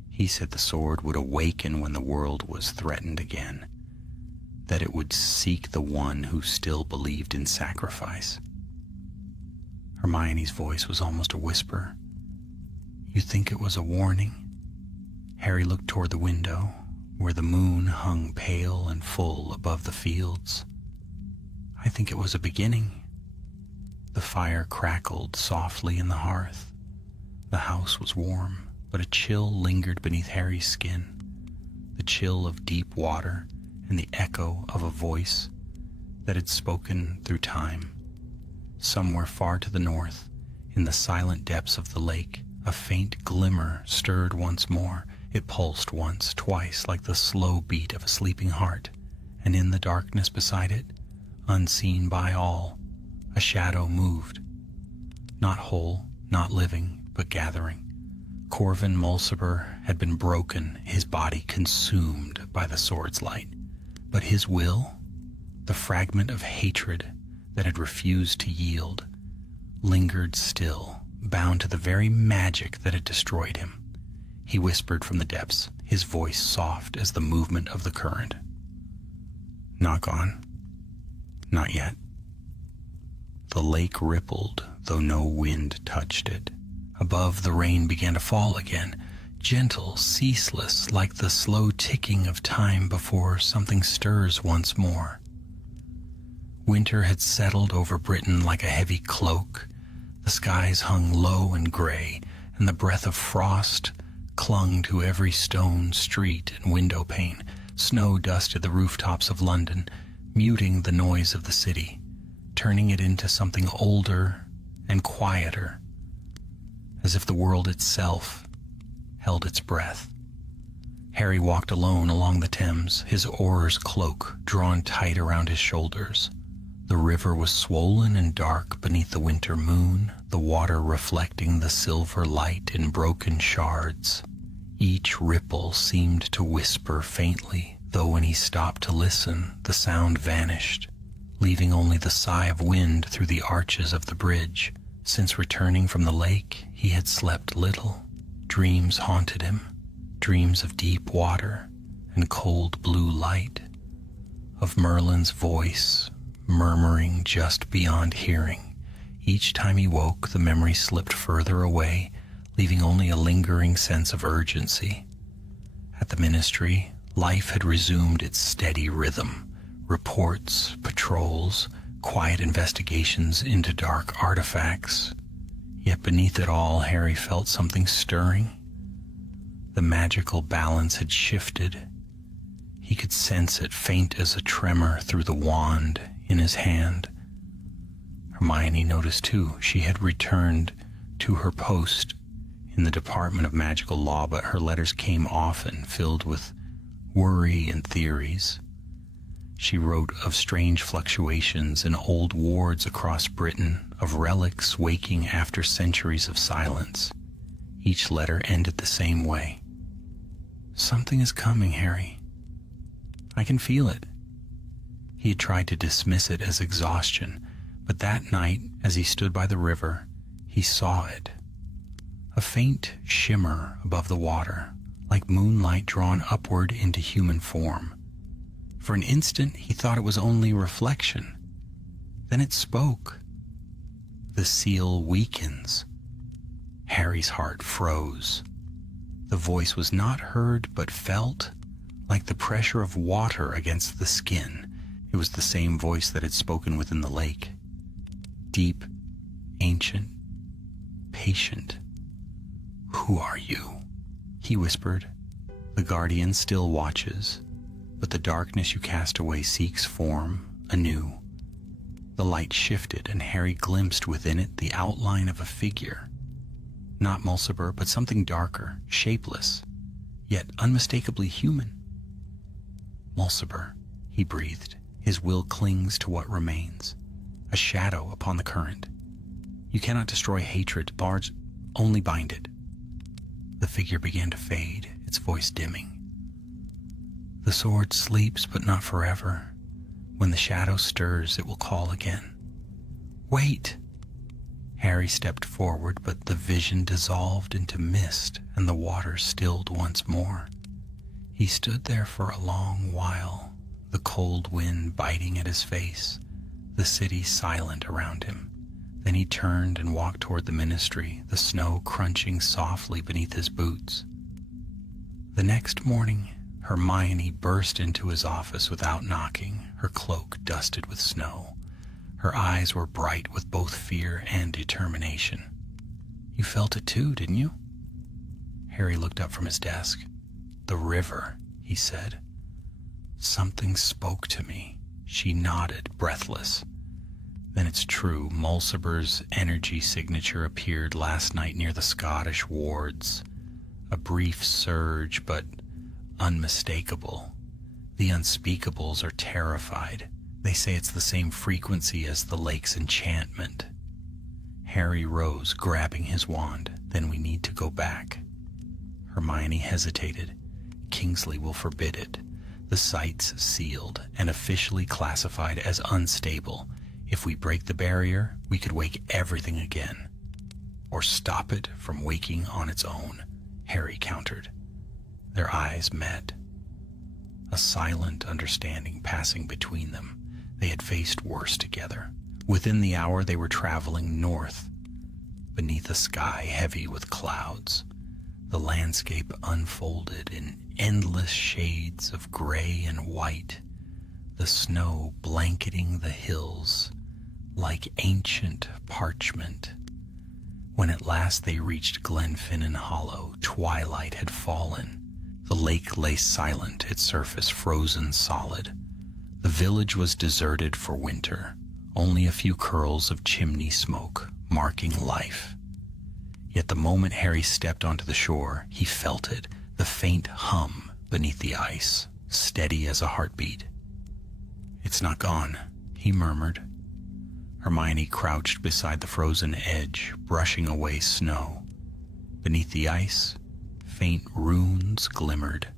He said the sword would awaken when the world was threatened again, that it would seek the one who still believed in sacrifice." Hermione's voice was almost a whisper. "You think it was a warning?" Harry looked toward the window, where the moon hung pale and full above the fields. "I think it was a beginning." The fire crackled softly in the hearth. The house was warm, but a chill lingered beneath Harry's skin, the chill of deep water and the echo of a voice that had spoken through time. Somewhere far to the north, in the silent depths of the lake, a faint glimmer stirred once more. It pulsed once, twice, like the slow beat of a sleeping heart, and in the darkness beside it, unseen by all, a shadow moved. Not whole, not living, but gathering. Corvin Mulciber had been broken, his body consumed by the sword's light. But his will, the fragment of hatred that had refused to yield, lingered still, bound to the very magic that had destroyed him. He whispered from the depths, his voice soft as the movement of the current. "Not gone. Not yet." The lake rippled, though no wind touched it. Above, the rain began to fall again, gentle, ceaseless, like the slow ticking of time before something stirs once more. Winter had settled over Britain like a heavy cloak. The skies hung low and gray, and the breath of frost clung to every stone, street, and window pane. Snow dusted the rooftops of London, muting the noise of the city, turning it into something older and quieter, as if the world itself held its breath. Harry walked alone along the Thames, his oar's cloak drawn tight around his shoulders. The river was swollen and dark beneath the winter moon, the water reflecting the silver light in broken shards. Each ripple seemed to whisper faintly, though when he stopped to listen, the sound vanished, leaving only the sigh of wind through the arches of the bridge. Since returning from the lake, he had slept little. Dreams haunted him, dreams of deep water and cold blue light, of Merlin's voice murmuring just beyond hearing. Each time he woke, the memory slipped further away, leaving only a lingering sense of urgency. At the ministry, life had resumed its steady rhythm. Reports, patrols, quiet investigations into dark artifacts. Yet beneath it all, Harry felt something stirring. The magical balance had shifted. He could sense it, faint as a tremor, through the wand in his hand. Hermione noticed too. She had returned to her post in the Department of Magical Law, but her letters came often, filled with worry and theories. She wrote of strange fluctuations in old wards across Britain, of relics waking after centuries of silence. Each letter ended the same way. "Something is coming, Harry. I can feel it." He He had tried to dismiss it as exhaustion, but that night, as he stood by the river, he saw it. A faint shimmer above the water, like moonlight drawn upward into human form. For an instant, he thought it was only reflection. Then it spoke. "The seal weakens." Harry's heart froze. The voice was not heard but felt, like the pressure of water against the skin. It was the same voice that had spoken within the lake. Deep, ancient, patient. "Who are you?" he whispered. "The guardian still watches, but the darkness you cast away seeks form anew." The light shifted, and Harry glimpsed within it the outline of a figure. Not Mulciber, but something darker, shapeless, yet unmistakably human. "Mulciber," he breathed. "His will clings to what remains, a shadow upon the current. You cannot destroy hatred, bards, only bind it." The figure began to fade, its voice dimming. "The sword sleeps, but not forever. When the shadow stirs, it will call again. Wait!" Harry stepped forward, but the vision dissolved into mist, and the water stilled once more. He stood there for a long while, the cold wind biting at his face, the city silent around him. Then he turned and walked toward the ministry, the snow crunching softly beneath his boots. The next morning, Hermione burst into his office without knocking, her cloak dusted with snow. Her eyes were bright with both fear and determination. "You felt it too, didn't you?" Harry looked up from his desk. "The river," he said. "Something spoke to me." She nodded, breathless. "Then it's true, Mulciber's energy signature appeared last night near the Scottish wards. A brief surge, but unmistakable. The unspeakables are terrified. They say it's the same frequency as the lake's enchantment." Harry rose, grabbing his wand. "Then we need to go back." Hermione hesitated. "Kingsley will forbid it. The site's sealed and officially classified as unstable. If we break the barrier, we could wake everything again. Or stop it from waking on its own," Harry countered. Their eyes met. A silent understanding passing between them. They had faced worse together. Within the hour, they were traveling north, beneath a sky heavy with clouds. The landscape unfolded in endless shades of gray and white, the snow blanketing the hills like ancient parchment. When at last they reached Glenfinnan Hollow, twilight had fallen. The lake lay silent, its surface frozen solid. The village was deserted for winter, only a few curls of chimney smoke marking life. Yet the moment Harry stepped onto the shore, he felt it, the faint hum beneath the ice, steady as a heartbeat. "It's not gone," he murmured. Hermione crouched beside the frozen edge, brushing away snow. Beneath the ice, faint runes glimmered,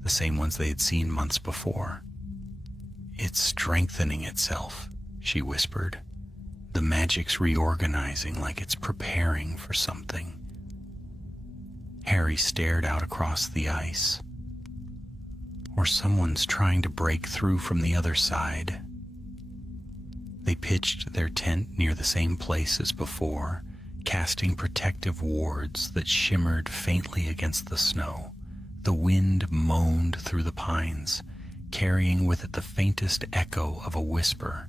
the same ones they had seen months before. "It's strengthening itself," she whispered. "The magic's reorganizing, like it's preparing for something." Harry stared out across the ice. "Or someone's trying to break through from the other side." They pitched their tent near the same place as before, casting protective wards that shimmered faintly against the snow. The wind moaned through the pines, carrying with it the faintest echo of a whisper.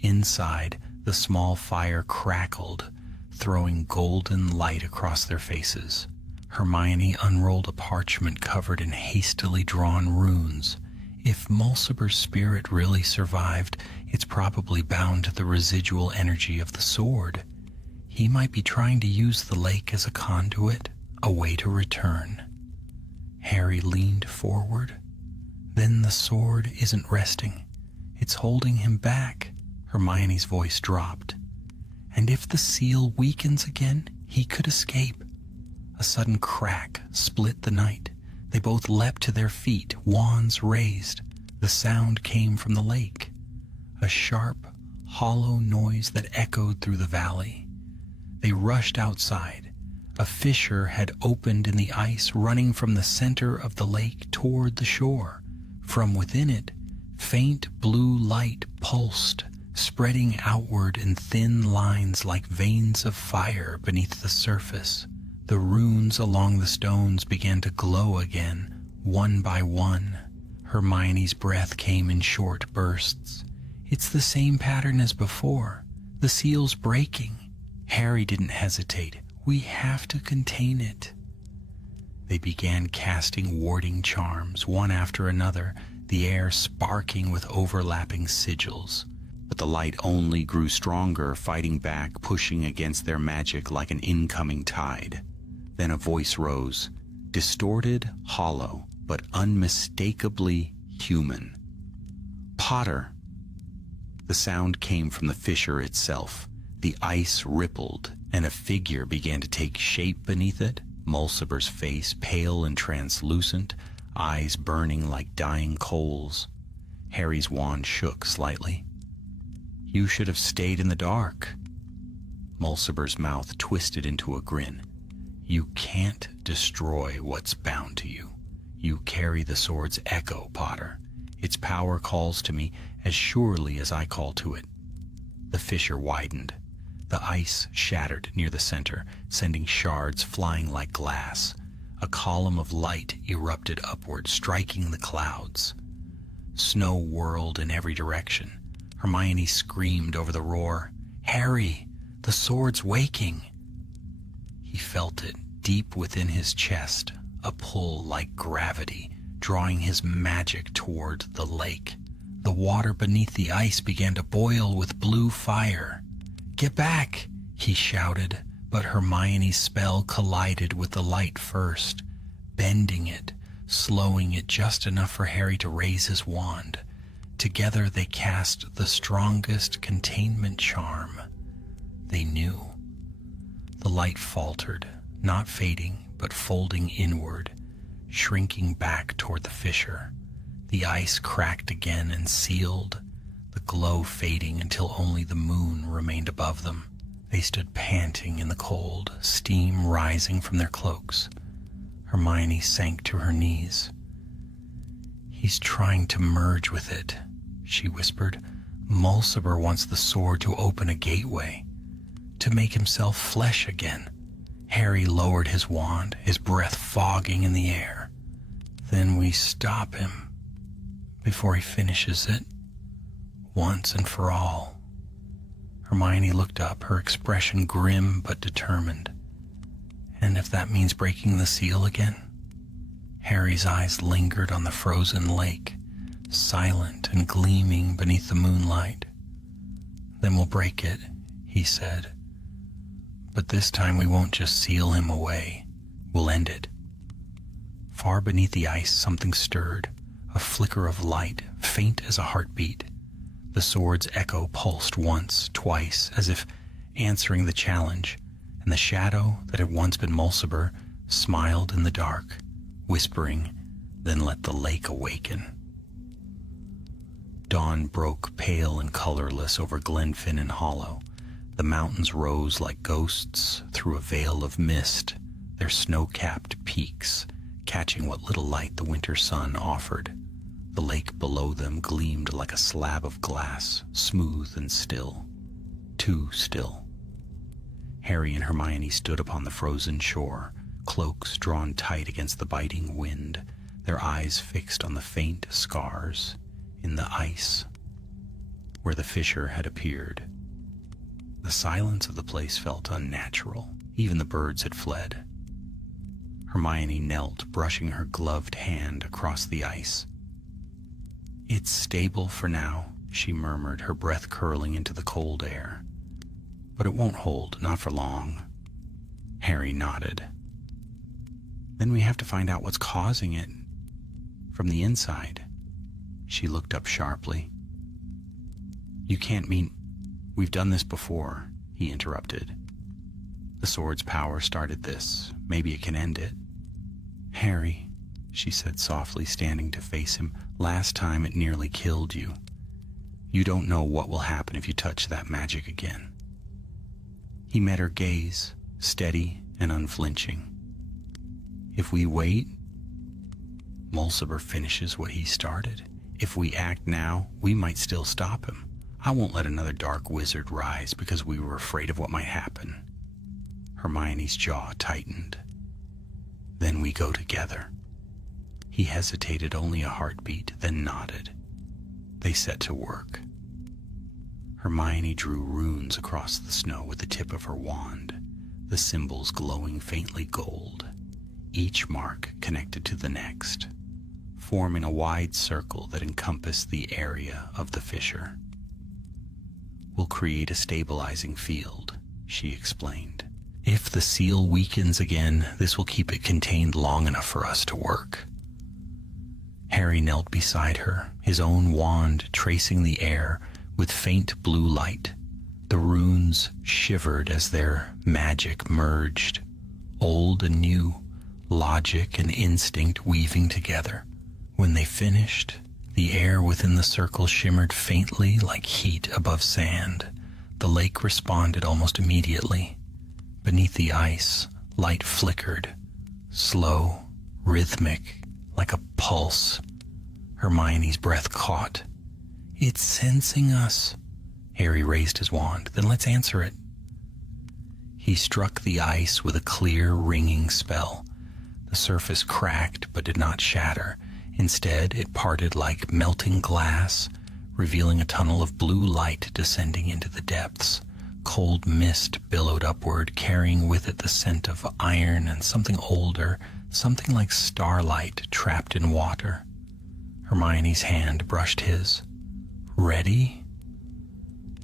Inside, the small fire crackled, throwing golden light across their faces. Hermione unrolled a parchment covered in hastily drawn runes. If Mulciber's spirit really survived, it's probably bound to the residual energy of the sword. He might be trying to use the lake as a conduit, a way to return. Harry leaned forward. "Then the sword isn't resting. It's holding him back." Hermione's voice dropped. "And if the seal weakens again, he could escape." A sudden crack split the night. They both leapt to their feet, wands raised. The sound came from the lake. a sharp, hollow noise that echoed through the valley. They rushed outside. A fissure had opened in the ice, running from the center of the lake toward the shore. From within it, faint blue light pulsed, spreading outward in thin lines like veins of fire beneath the surface. The runes along the stones began to glow again, one by one. Hermione's breath came in short bursts. It's the same pattern as before. The seal's breaking. Harry didn't hesitate. We have to contain it. They began casting warding charms, one after another, the air sparking with overlapping sigils. But the light only grew stronger, fighting back, pushing against their magic like an incoming tide. Then a voice rose, distorted, hollow, but unmistakably human. "Potter!" The sound came from the fissure itself. The ice rippled, and a figure began to take shape beneath it. Mulciber's face, pale and translucent, eyes burning like dying coals. Harry's wand shook slightly. "You should have stayed in the dark." Mulciber's mouth twisted into a grin. "You can't destroy what's bound to you. You carry the sword's echo, Potter. Its power calls to me as surely as I call to it." The fissure widened. The ice shattered near the center, sending shards flying like glass. A column of light erupted upward, striking the clouds. Snow whirled in every direction. Hermione screamed over the roar, "Harry, the sword's waking!" He felt it deep within his chest, a pull like gravity, drawing his magic toward the lake. The water beneath the ice began to boil with blue fire. "Get back!" he shouted, but Hermione's spell collided with the light first, bending it, slowing it just enough for Harry to raise his wand. Together they cast the strongest containment charm they knew. The light faltered, not fading, but folding inward, shrinking back toward the fissure. The ice cracked again and sealed, the glow fading until only the moon remained above them. They stood panting in the cold, steam rising from their cloaks. Hermione sank to her knees. "He's trying to merge with it," she whispered. "Mulciber wants the sword to open a gateway, to make himself flesh again." Harry lowered his wand, his breath fogging in the air. "Then we stop him before he finishes it, once and for all." Hermione looked up, her expression grim but determined. "And if that means breaking the seal again?" Harry's eyes lingered on the frozen lake, silent and gleaming beneath the moonlight. "Then we'll break it," he said. "But this time we won't just seal him away. We'll end it." Far beneath the ice, something stirred, a flicker of light, faint as a heartbeat. The sword's echo pulsed once, twice, as if answering the challenge, and the shadow that had once been Mulciber smiled in the dark, whispering, "Then let the lake awaken." Dawn broke pale and colorless over Glenfinnan Hollow. The mountains rose like ghosts through a veil of mist, their snow-capped peaks catching what little light the winter sun offered. The lake below them gleamed like a slab of glass, smooth and still. Too still. Harry and Hermione stood upon the frozen shore, cloaks drawn tight against the biting wind, their eyes fixed on the faint scars in the ice where the fissure had appeared. The silence of the place felt unnatural. Even the birds had fled. Hermione knelt, brushing her gloved hand across the ice. "It's stable for now," she murmured, her breath curling into the cold air. "But it won't hold, not for long." Harry nodded. "Then we have to find out what's causing it from the inside." She looked up sharply. "You can't mean we've done this before," he interrupted. "The sword's power started this. Maybe it can end it." "Harry," she said softly, standing to face him, "last time it nearly killed you." You don't know what will happen if you touch that magic again. He met her gaze, steady and unflinching. If we wait, Mulciber finishes what he started. If we act now, we might still stop him. I won't let another dark wizard rise because we were afraid of what might happen. Hermione's jaw tightened. Then we go together. He hesitated only a heartbeat, then nodded. They set to work. Hermione drew runes across the snow with the tip of her wand, the symbols glowing faintly gold, each mark connected to the next, forming a wide circle that encompassed the area of the fissure. We'll create a stabilizing field, she explained. If the seal weakens again, this will keep it contained long enough for us to work. Harry knelt beside her, his own wand tracing the air with faint blue light. The runes shivered as their magic merged, old and new, logic and instinct weaving together. When they finished, the air within the circle shimmered faintly like heat above sand. The lake responded almost immediately. Beneath the ice, light flickered, slow, rhythmic, like a pulse. Hermione's breath caught. It's sensing us. Harry raised his wand. Then let's answer it. He struck the ice with a clear, ringing spell. The surface cracked but did not shatter. Instead, it parted like melting glass, revealing a tunnel of blue light descending into the depths. Cold mist billowed upward, carrying with it the scent of iron and something older, something like starlight trapped in water. Hermione's hand brushed his. Ready?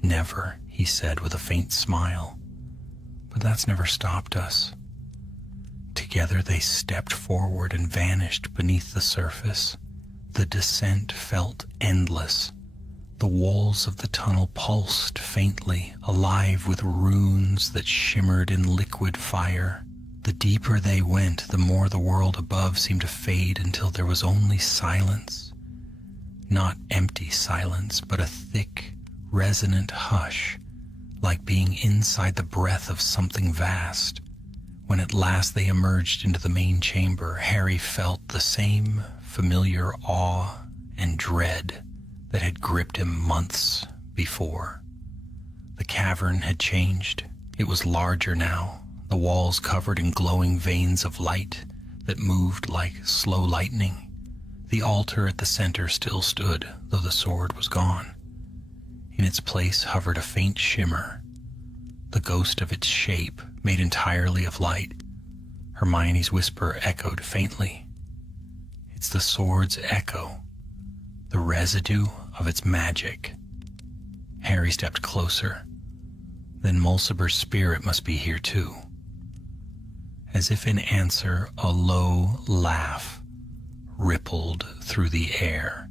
Never, he said with a faint smile. But that's never stopped us. Together they stepped forward and vanished beneath the surface. The descent felt endless. The walls of the tunnel pulsed faintly, alive with runes that shimmered in liquid fire. The deeper they went, the more the world above seemed to fade until there was only silence. Not empty silence, but a thick, resonant hush, like being inside the breath of something vast. When at last they emerged into the main chamber, Harry felt the same familiar awe and dread that had gripped him months before. The cavern had changed. It was larger now, the walls covered in glowing veins of light that moved like slow lightning. The altar at the center still stood, though the sword was gone. In its place hovered a faint shimmer, the ghost of its shape made entirely of light. Hermione's whisper echoed faintly. It's the sword's echo, the residue of its magic. Harry stepped closer. Then Mulciber's spirit must be here too. As if in answer, a low laugh rippled through the air.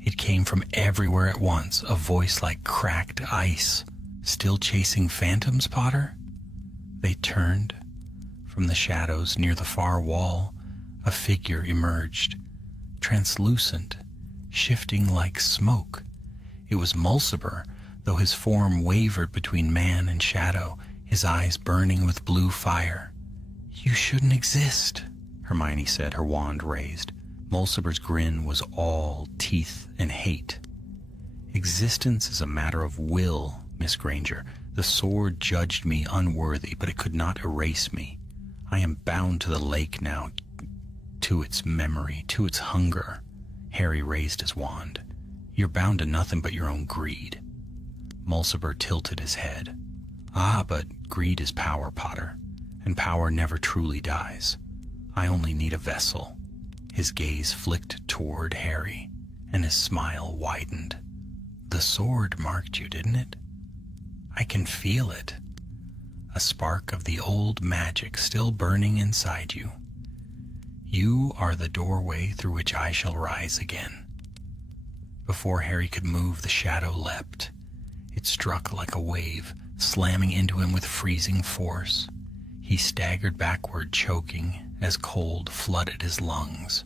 It came from everywhere at once, a voice like cracked ice. Still chasing phantoms, Potter? They turned. From the shadows near the far wall, a figure emerged, translucent, shifting like smoke. It was Mulciber, though his form wavered between man and shadow, his eyes burning with blue fire. You shouldn't exist, Hermione said, her wand raised. Mulciber's grin was all teeth and hate. Existence is a matter of will, Miss Granger. The sword judged me unworthy, but it could not erase me. I am bound to the lake now, to its memory, to its hunger. Harry raised his wand. You're bound to nothing but your own greed. Mulciber tilted his head. Ah, but greed is power, Potter, and power never truly dies. I only need a vessel. His gaze flicked toward Harry, and his smile widened. The sword marked you, didn't it? I can feel it. A spark of the old magic still burning inside you. You are the doorway through which I shall rise again. Before Harry could move, the shadow leapt. It struck like a wave, slamming into him with freezing force. He staggered backward, choking, as cold flooded his lungs.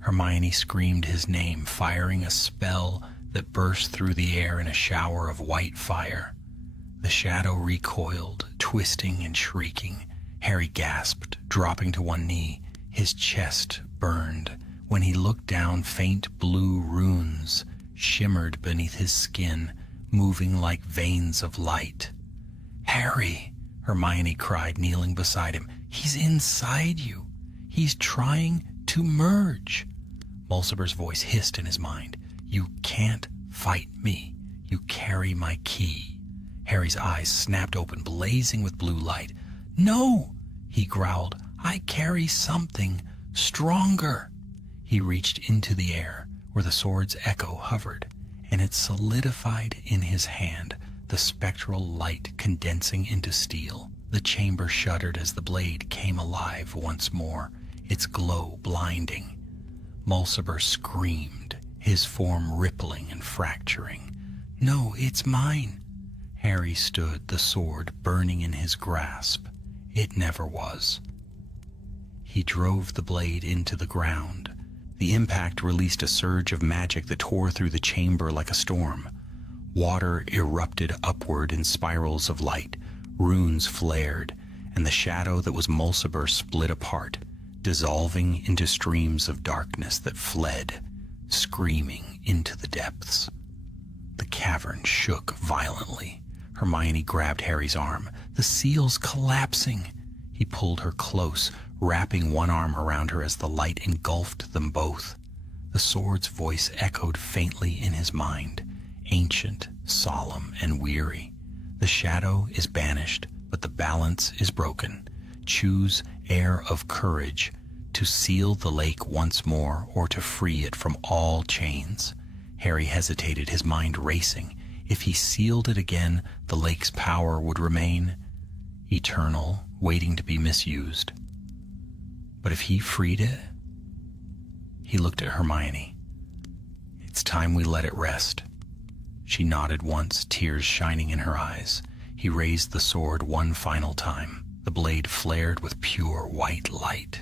Hermione screamed his name, firing a spell that burst through the air in a shower of white fire. The shadow recoiled, twisting and shrieking. Harry gasped, dropping to one knee. His chest burned. When he looked down, faint blue runes shimmered beneath his skin, moving like veins of light. "Harry," Hermione cried, kneeling beside him. "He's inside you. He's trying to merge." Mulciber's voice hissed in his mind. "You can't fight me. You carry my key." Harry's eyes snapped open, blazing with blue light. "No," he growled. "I carry something stronger." He reached into the air where the sword's echo hovered, and it solidified in his hand, the spectral light condensing into steel. The chamber shuddered as the blade came alive once more, its glow blinding. Mulciber screamed, his form rippling and fracturing. "No, it's mine." Harry stood, the sword burning in his grasp. It never was. He drove the blade into the ground. The impact released a surge of magic that tore through the chamber like a storm. Water erupted upward in spirals of light, runes flared, and the shadow that was Mulciber split apart, dissolving into streams of darkness that fled, screaming into the depths. The cavern shook violently. Hermione grabbed Harry's arm. "The seal's collapsing." He pulled her close, wrapping one arm around her as the light engulfed them both. The sword's voice echoed faintly in his mind, ancient, solemn, and weary. "The shadow is banished, but the balance is broken. Choose, heir of courage, to seal the lake once more or to free it from all chains." Harry hesitated, his mind racing. If he sealed it again, the lake's power would remain eternal, waiting to be misused. But if he freed it... He looked at Hermione. "It's time we let it rest." She nodded once, tears shining in her eyes. He raised the sword one final time. The blade flared with pure white light.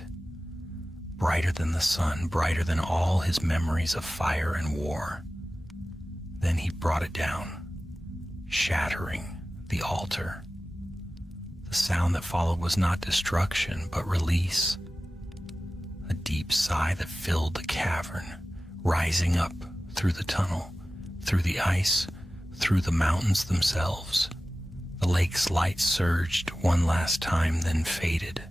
Brighter than the sun, brighter than all his memories of fire and war. Then he brought it down, shattering the altar. The sound that followed was not destruction, but release. A deep sigh that filled the cavern, rising up through the tunnel, through the ice, through the mountains themselves. The lake's light surged one last time, then faded.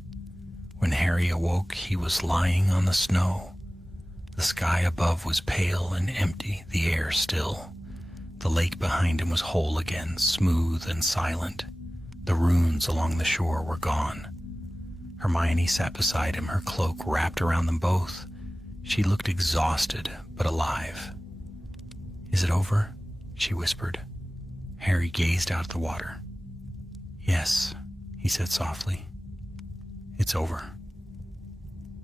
When Harry awoke, he was lying on the snow. The sky above was pale and empty, the air still. The lake behind him was whole again, smooth and silent. The runes along the shore were gone. Hermione sat beside him, her cloak wrapped around them both. She looked exhausted, but alive. "Is it over?" she whispered. Harry gazed out at the water. "Yes," he said softly. "It's over."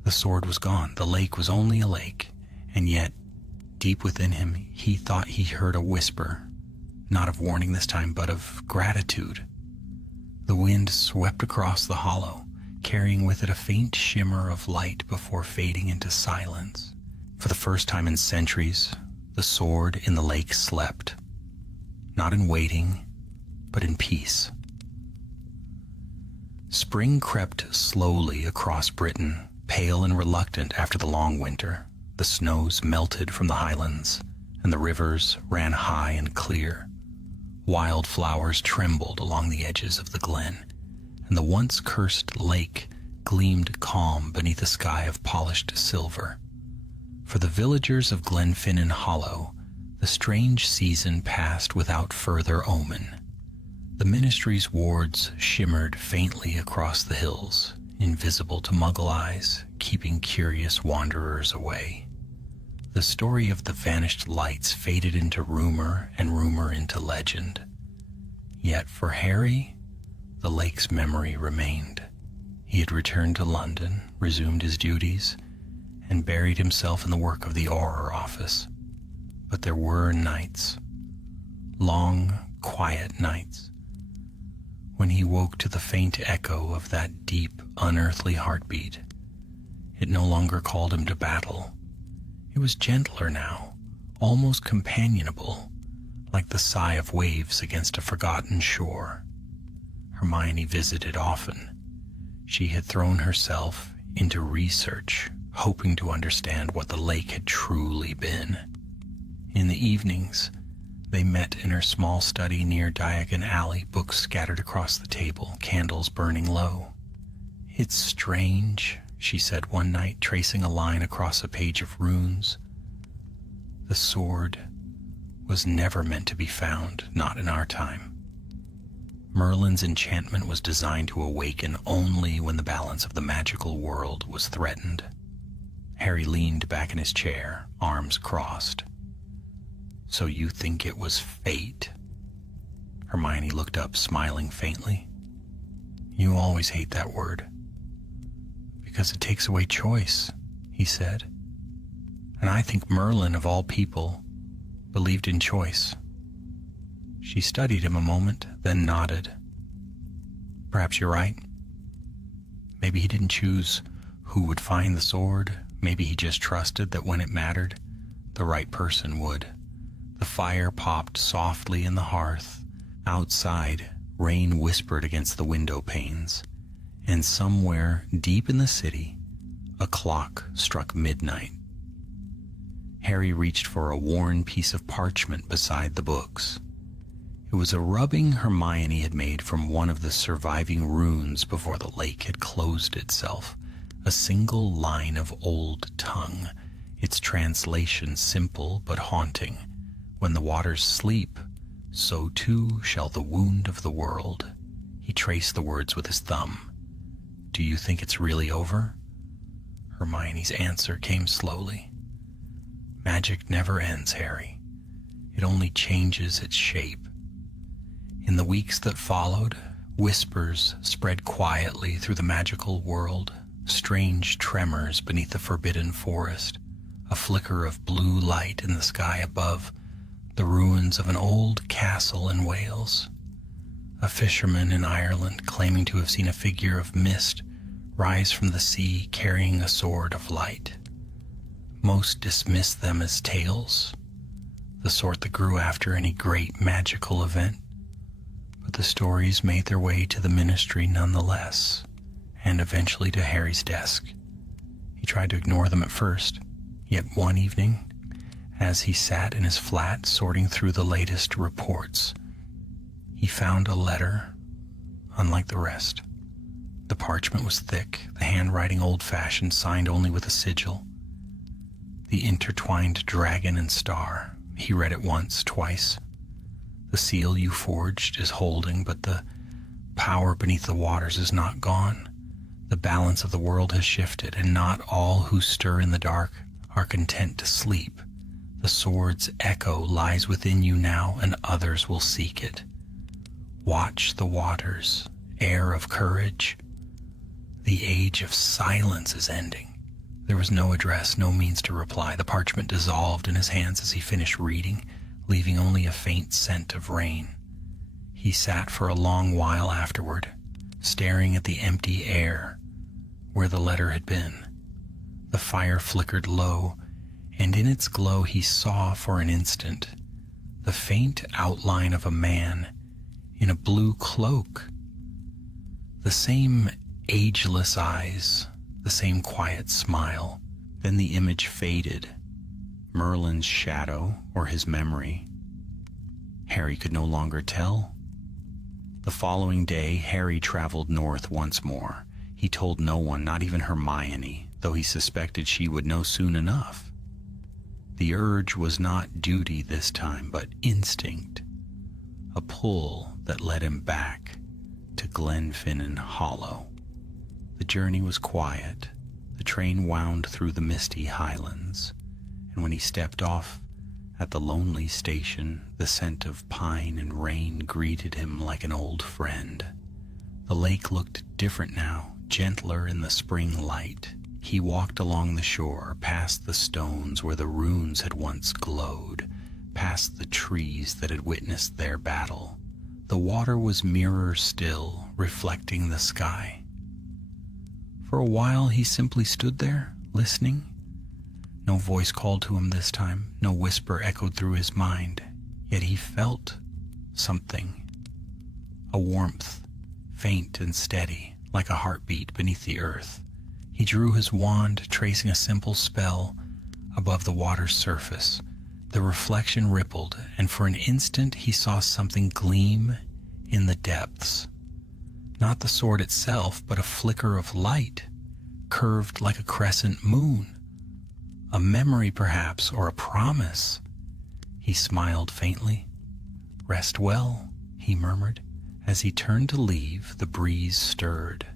The sword was gone. The lake was only a lake, and yet, deep within him, he thought he heard a whisper, not of warning this time, but of gratitude. The wind swept across the hollow, carrying with it a faint shimmer of light before fading into silence. For the first time in centuries, the sword in the lake slept, not in waiting, but in peace. Spring crept slowly across Britain, pale and reluctant after the long winter. The snows melted from the highlands, and the rivers ran high and clear. Wild flowers trembled along the edges of the glen, and the once cursed lake gleamed calm beneath a sky of polished silver. For the villagers of Glenfinnan Hollow, the strange season passed without further omen. The ministry's wards shimmered faintly across the hills, invisible to Muggle eyes, keeping curious wanderers away. The story of the vanished lights faded into rumor and rumor into legend. Yet for Harry, the lake's memory remained. He had returned to London, resumed his duties, and buried himself in the work of the Auror office. But there were nights, long, quiet nights, when he woke to the faint echo of that deep, unearthly heartbeat. It no longer called him to battle. It was gentler now, almost companionable, like the sigh of waves against a forgotten shore. Hermione visited often. She had thrown herself into research, hoping to understand what the lake had truly been. In the evenings, they met in her small study near Diagon Alley, books scattered across the table, candles burning low. "It's strange," she said one night, tracing a line across a page of runes. "The sword was never meant to be found, not in our time. Merlin's enchantment was designed to awaken only when the balance of the magical world was threatened." Harry leaned back in his chair, arms crossed. "So you think it was fate?" Hermione looked up, smiling faintly. "You always hate that word." "Because it takes away choice," he said. "And I think Merlin, of all people, believed in choice." She studied him a moment, then nodded. "Perhaps you're right. Maybe he didn't choose who would find the sword. Maybe he just trusted that when it mattered, the right person would." The fire popped softly in the hearth. Outside, rain whispered against the window panes, and somewhere deep in the city, a clock struck midnight. Harry reached for a worn piece of parchment beside the books. It was a rubbing Hermione had made from one of the surviving runes before the lake had closed itself, a single line of old tongue, its translation simple but haunting. "When the waters sleep, so too shall the wound of the world." He traced the words with his thumb. "Do you think it's really over?" Hermione's answer came slowly. "Magic never ends, Harry. It only changes its shape." In the weeks that followed, whispers spread quietly through the magical world, strange tremors beneath the forbidden forest, a flicker of blue light in the sky above, the ruins of an old castle in Wales, a fisherman in Ireland claiming to have seen a figure of mist rise from the sea carrying a sword of light. Most dismissed them as tales, the sort that grew after any great magical event, but the stories made their way to the ministry nonetheless, and eventually to Harry's desk. He tried to ignore them at first, yet one evening, as he sat in his flat sorting through the latest reports, he found a letter unlike the rest. The parchment was thick, the handwriting old-fashioned, signed only with a sigil. The intertwined dragon and star. He read it once, twice. "The seal you forged is holding, but the power beneath the waters is not gone. The balance of the world has shifted, and not all who stir in the dark are content to sleep. The sword's echo lies within you now, and others will seek it. Watch the waters, air of courage. The age of silence is ending." There was no address, no means to reply. The parchment dissolved in his hands as he finished reading, leaving only a faint scent of rain. He sat for a long while afterward, staring at the empty air where the letter had been. The fire flickered low, and in its glow he saw for an instant the faint outline of a man in a blue cloak. The same ageless eyes, the same quiet smile. Then the image faded. Merlin's shadow or his memory? Harry could no longer tell. The following day, Harry traveled north once more. He told no one, not even Hermione, though he suspected she would know soon enough. The urge was not duty this time, but instinct, a pull that led him back to Glenfinnan Hollow. The journey was quiet. The train wound through the misty highlands, and when he stepped off at the lonely station, the scent of pine and rain greeted him like an old friend. The lake looked different now, gentler in the spring light. He walked along the shore, past the stones where the runes had once glowed, past the trees that had witnessed their battle. The water was mirror still, reflecting the sky. For a while he simply stood there, listening. No voice called to him this time, no whisper echoed through his mind, yet he felt something, a warmth, faint and steady, like a heartbeat beneath the earth. He drew his wand, tracing a simple spell above the water's surface. The reflection rippled, and for an instant he saw something gleam in the depths. Not the sword itself, but a flicker of light, curved like a crescent moon. A memory, perhaps, or a promise. He smiled faintly. "Rest well," he murmured. As he turned to leave, the breeze stirred.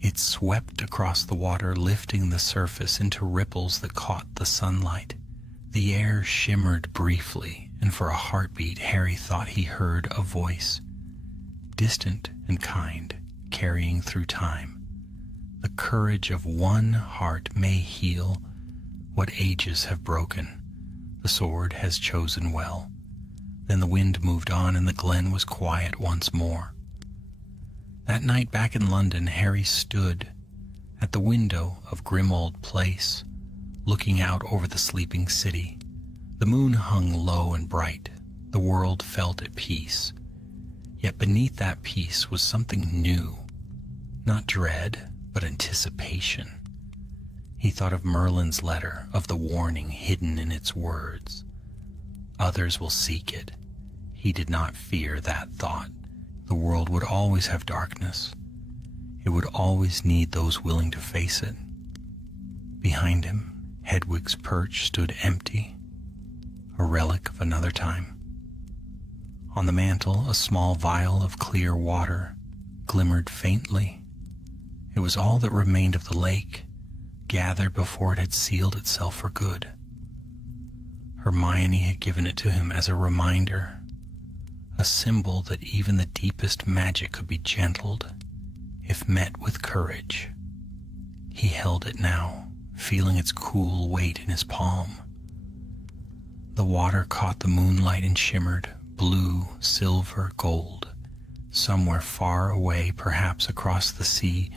It swept across the water, lifting the surface into ripples that caught the sunlight. The air shimmered briefly, and for a heartbeat, Harry thought he heard a voice, distant and kind, carrying through time. The courage of one heart may heal what ages have broken. The sword has chosen well. Then the wind moved on, and the glen was quiet once more. That night back in London, Harry stood at the window of Grimmauld Place, looking out over the sleeping city. The moon hung low and bright. The world felt at peace. Yet beneath that peace was something new. Not dread, but anticipation. He thought of Merlin's letter, of the warning hidden in its words. Others will seek it. He did not fear that thought. The world would always have darkness. It would always need those willing to face it. Behind him, Hedwig's perch stood empty, a relic of another time. On the mantel, a small vial of clear water glimmered faintly. It was all that remained of the lake, gathered before it had sealed itself for good. Hermione had given it to him as a reminder, a symbol that even the deepest magic could be gentled if met with courage. He held it now, feeling its cool weight in his palm. The water caught the moonlight and shimmered, blue, silver, gold. Somewhere far away, perhaps across the sea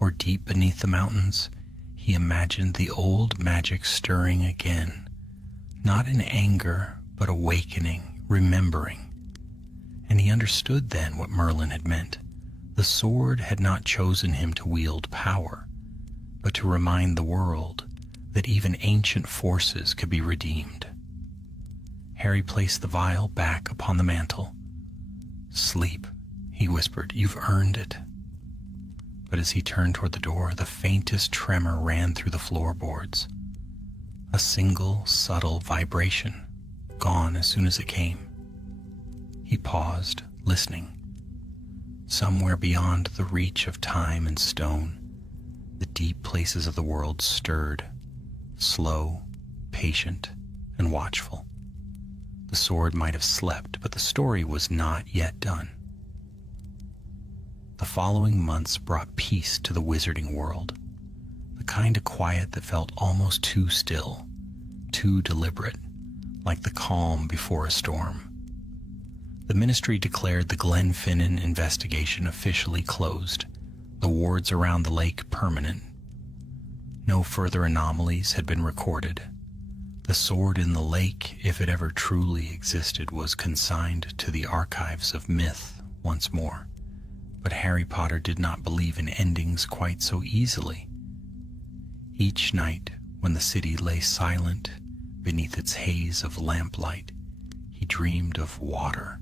or deep beneath the mountains, he imagined the old magic stirring again, not in anger, but awakening, remembering. And he understood then what Merlin had meant. The sword had not chosen him to wield power, but to remind the world that even ancient forces could be redeemed. Harry placed the vial back upon the mantel. "Sleep," he whispered, "you've earned it." But as he turned toward the door, the faintest tremor ran through the floorboards. A single, subtle vibration, gone as soon as it came. He paused, listening. Somewhere beyond the reach of time and stone, the deep places of the world stirred, slow, patient, and watchful. The sword might have slept, but the story was not yet done. The following months brought peace to the wizarding world, the kind of quiet that felt almost too still, too deliberate, like the calm before a storm. The ministry declared the Glenfinnan investigation officially closed, the wards around the lake permanent. No further anomalies had been recorded. The sword in the lake, if it ever truly existed, was consigned to the archives of myth once more. But Harry Potter did not believe in endings quite so easily. Each night, when the city lay silent beneath its haze of lamplight, he dreamed of water.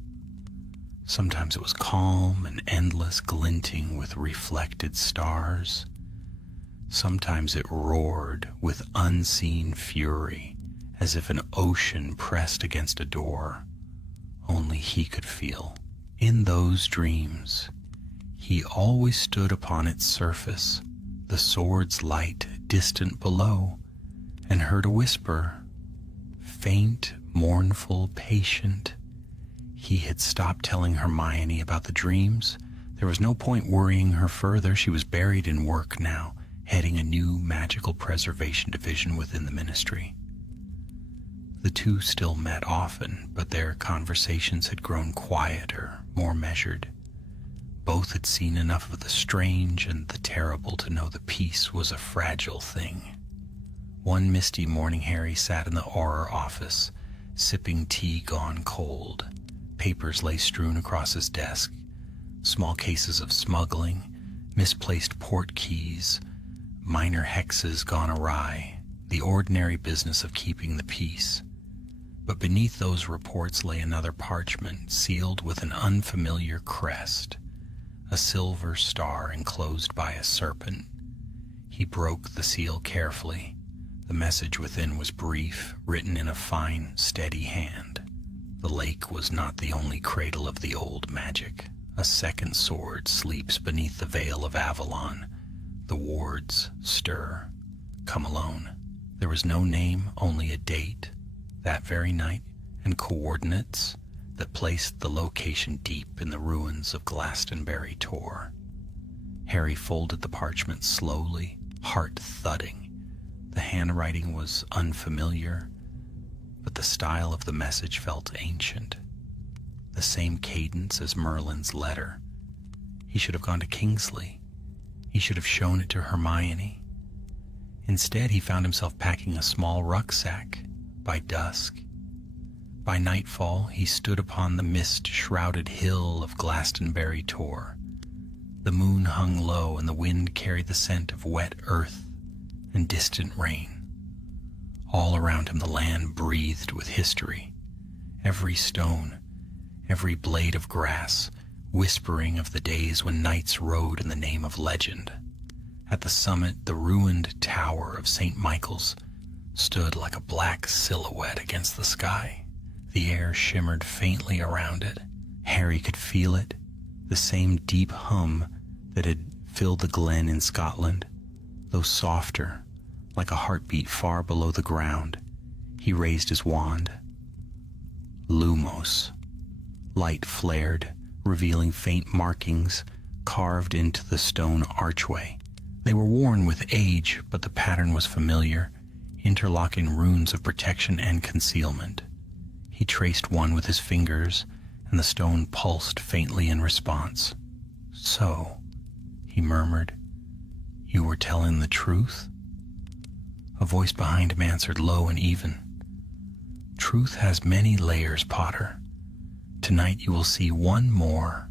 Sometimes it was calm and endless, glinting with reflected stars. Sometimes it roared with unseen fury, as if an ocean pressed against a door only he could feel. In those dreams, he always stood upon its surface, the sword's light distant below, and heard a whisper, faint, mournful, patient. He had stopped telling Hermione about the dreams. There was no point worrying her further. She was buried in work now, heading a new magical preservation division within the ministry. The two still met often, but their conversations had grown quieter, more measured. Both had seen enough of the strange and the terrible to know that peace was a fragile thing. One misty morning, Harry sat in the Auror office, sipping tea gone cold. Papers lay strewn across his desk, small cases of smuggling, misplaced port keys, minor hexes gone awry, the ordinary business of keeping the peace. But beneath those reports lay another parchment sealed with an unfamiliar crest, a silver star enclosed by a serpent. He broke the seal carefully. The message within was brief, written in a fine, steady hand. The lake was not the only cradle of the old magic. A second sword sleeps beneath the veil of Avalon. The wards stir. Come alone. There was no name, only a date, that very night, and coordinates that placed the location deep in the ruins of Glastonbury Tor. Harry folded the parchment slowly, heart thudding. The handwriting was unfamiliar, but the style of the message felt ancient. The same cadence as Merlin's letter. He should have gone to Kingsley. He should have shown it to Hermione. Instead, he found himself packing a small rucksack by dusk. By nightfall, he stood upon the mist-shrouded hill of Glastonbury Tor. The moon hung low, and the wind carried the scent of wet earth and distant rain. All around him the land breathed with history. Every stone, every blade of grass, whispering of the days when knights rode in the name of legend. At the summit, the ruined tower of St. Michael's stood like a black silhouette against the sky. The air shimmered faintly around it. Harry could feel it, the same deep hum that had filled the glen in Scotland, though softer, like a heartbeat far below the ground. He raised his wand. Lumos. Light flared, revealing faint markings carved into the stone archway. They were worn with age, but the pattern was familiar, interlocking runes of protection and concealment. He traced one with his fingers, and the stone pulsed faintly in response. "So," he murmured, "you were telling the truth?" A voice behind him answered low and even. "Truth has many layers, Potter. Tonight you will see one more."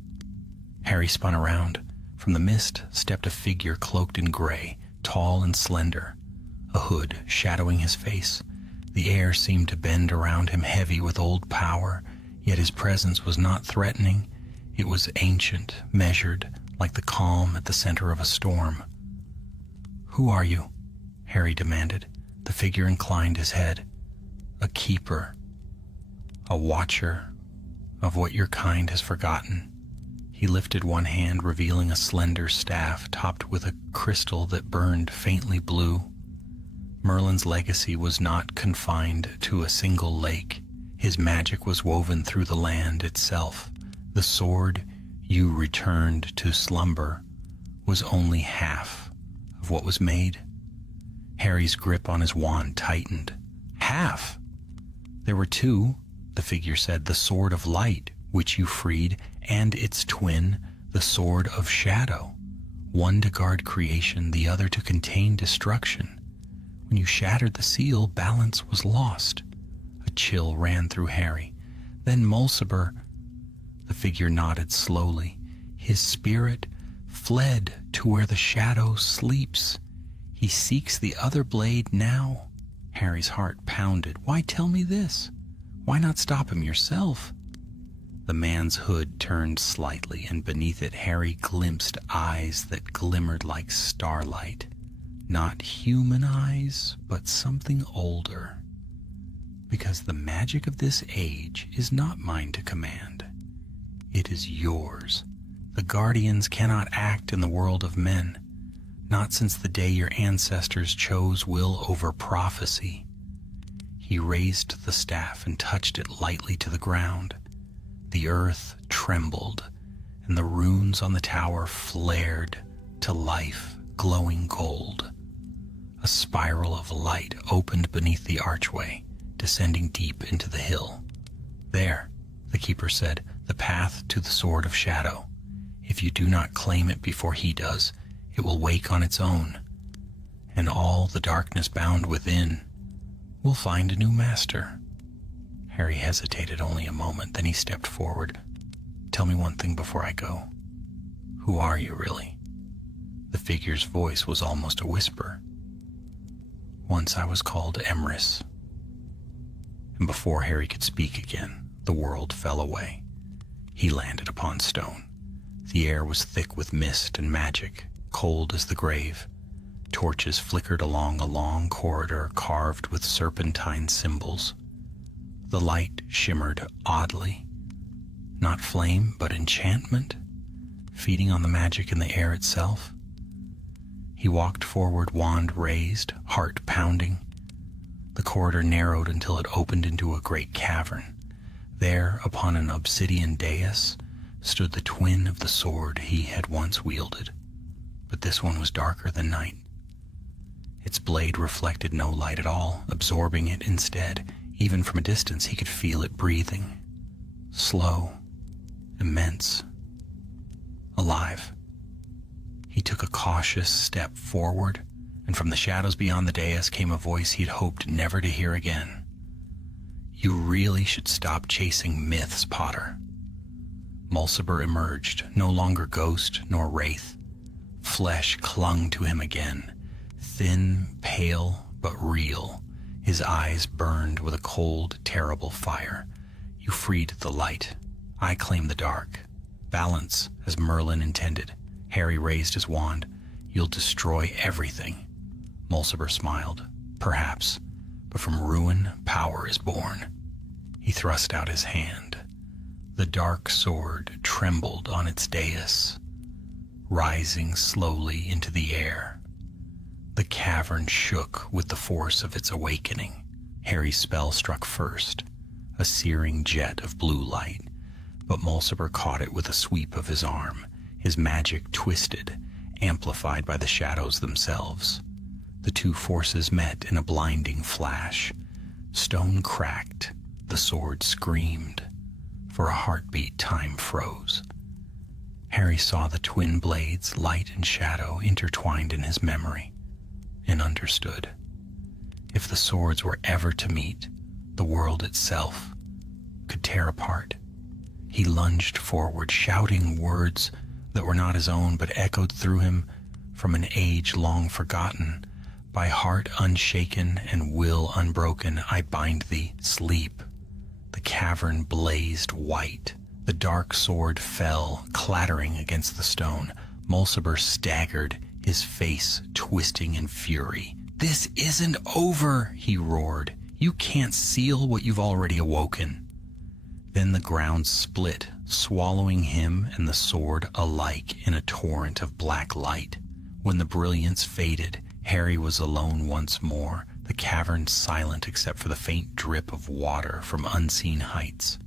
Harry spun around. From the mist stepped a figure cloaked in gray, tall and slender, a hood shadowing his face. The air seemed to bend around him, heavy with old power, yet his presence was not threatening. It was ancient, measured, like the calm at the center of a storm. "Who are you?" Harry demanded. The figure inclined his head. "A keeper, a watcher of what your kind has forgotten." He lifted one hand, revealing a slender staff topped with a crystal that burned faintly blue. Merlin's legacy was not confined to a single lake. His magic was woven through the land itself. The sword you returned to slumber was only half of what was made. Harry's grip on his wand tightened. Half? There were two, the figure said, the sword of light, which you freed, and its twin, the sword of shadow. One to guard creation, the other to contain destruction. When you shattered the seal, balance was lost. A chill ran through Harry. Then Mulciber, the figure nodded slowly. His spirit fled to where the shadow sleeps. He seeks the other blade now. Harry's heart pounded. Why tell me this? Why not stop him yourself? The man's hood turned slightly, and beneath it Harry glimpsed eyes that glimmered like starlight. Not human eyes, but something older. Because the magic of this age is not mine to command. It is yours. The guardians cannot act in the world of men, not since the day your ancestors chose will over prophecy. He raised the staff and touched it lightly to the ground. The earth trembled, and the runes on the tower flared to life, glowing gold. A spiral of light opened beneath the archway, descending deep into the hill. There, the keeper said, the path to the sword of shadow. If you do not claim it before he does, it will wake on its own. and all the darkness bound within will find a new master. Harry hesitated only a moment, then he stepped forward. Tell me one thing before I go. Who are you, really? The figure's voice was almost a whisper. Once I was called Emrys. And before Harry could speak again, the world fell away. He landed upon stone. The air was thick with mist and magic, cold as the grave. Torches flickered along a long corridor carved with serpentine symbols. The light shimmered oddly. Not flame, but enchantment, feeding on the magic in the air itself. He walked forward, wand raised, heart pounding. The corridor narrowed until it opened into a great cavern. There, upon an obsidian dais, stood the twin of the sword he had once wielded. But this one was darker than night. Its blade reflected no light at all, absorbing it instead. Even from a distance, he could feel it breathing. Slow, immense, alive. He took a cautious step forward, and from the shadows beyond the dais came a voice he'd hoped never to hear again. You really should stop chasing myths, Potter. Mulciber emerged, no longer ghost nor wraith. Flesh clung to him again, thin, pale, but real. His eyes burned with a cold, terrible fire. You freed the light. I claim the dark. Balance, as Merlin intended. Harry raised his wand. You'll destroy everything. Mulciber smiled. Perhaps, but from ruin, power is born. He thrust out his hand. The dark sword trembled on its dais, rising slowly into the air. The cavern shook with the force of its awakening. Harry's spell struck first, a searing jet of blue light, but Mulciber caught it with a sweep of his arm. His magic twisted, amplified by the shadows themselves. The two forces met in a blinding flash. Stone cracked, the sword screamed. For a heartbeat, time froze. Harry saw the twin blades, light and shadow, intertwined in his memory, and understood. If the swords were ever to meet, the world itself could tear apart. He lunged forward, shouting words that were not his own, but echoed through him from an age long forgotten. By heart unshaken and will unbroken, I bind thee, sleep. The cavern blazed white. The dark sword fell, clattering against the stone. Mulciber staggered, his face twisting in fury. This isn't over, he roared. You can't seal what you've already awoken. Then the ground split, swallowing him and the sword alike in a torrent of black light. When the brilliance faded, Harry was alone once more, the cavern silent except for the faint drip of water from unseen heights.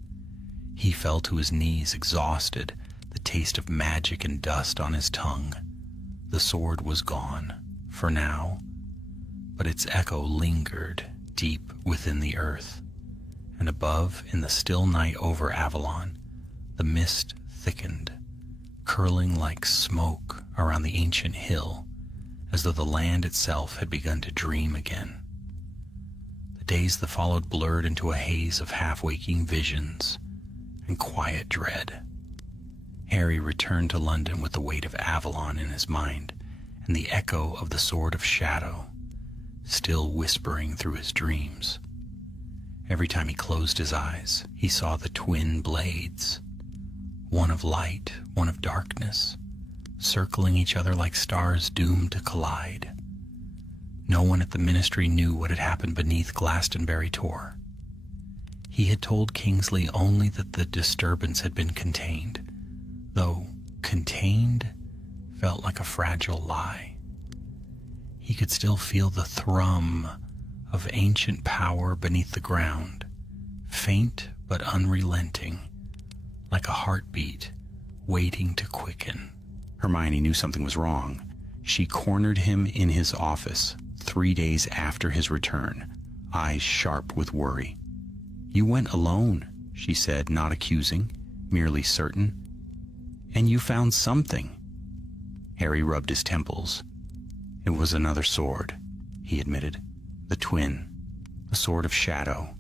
He fell to his knees, exhausted, the taste of magic and dust on his tongue. The sword was gone, for now, but its echo lingered deep within the earth. And above, in the still night over Avalon, the mist thickened, curling like smoke around the ancient hill, as though the land itself had begun to dream again. The days that followed blurred into a haze of half-waking visions and quiet dread. Harry returned to London with the weight of Avalon in his mind and the echo of the Sword of Shadow still whispering through his dreams. Every time he closed his eyes, he saw the twin blades, one of light, one of darkness, circling each other like stars doomed to collide. No one at the ministry knew what had happened beneath Glastonbury Tor. He had told Kingsley only that the disturbance had been contained, though contained felt like a fragile lie. He could still feel the thrum of ancient power beneath the ground, faint but unrelenting, like a heartbeat waiting to quicken. Hermione knew something was wrong. She cornered him in his office 3 days after his return, eyes sharp with worry. You went alone, she said, not accusing, merely certain. And you found something. Harry rubbed his temples. It was another sword, he admitted. The twin. The Sword of Shadow.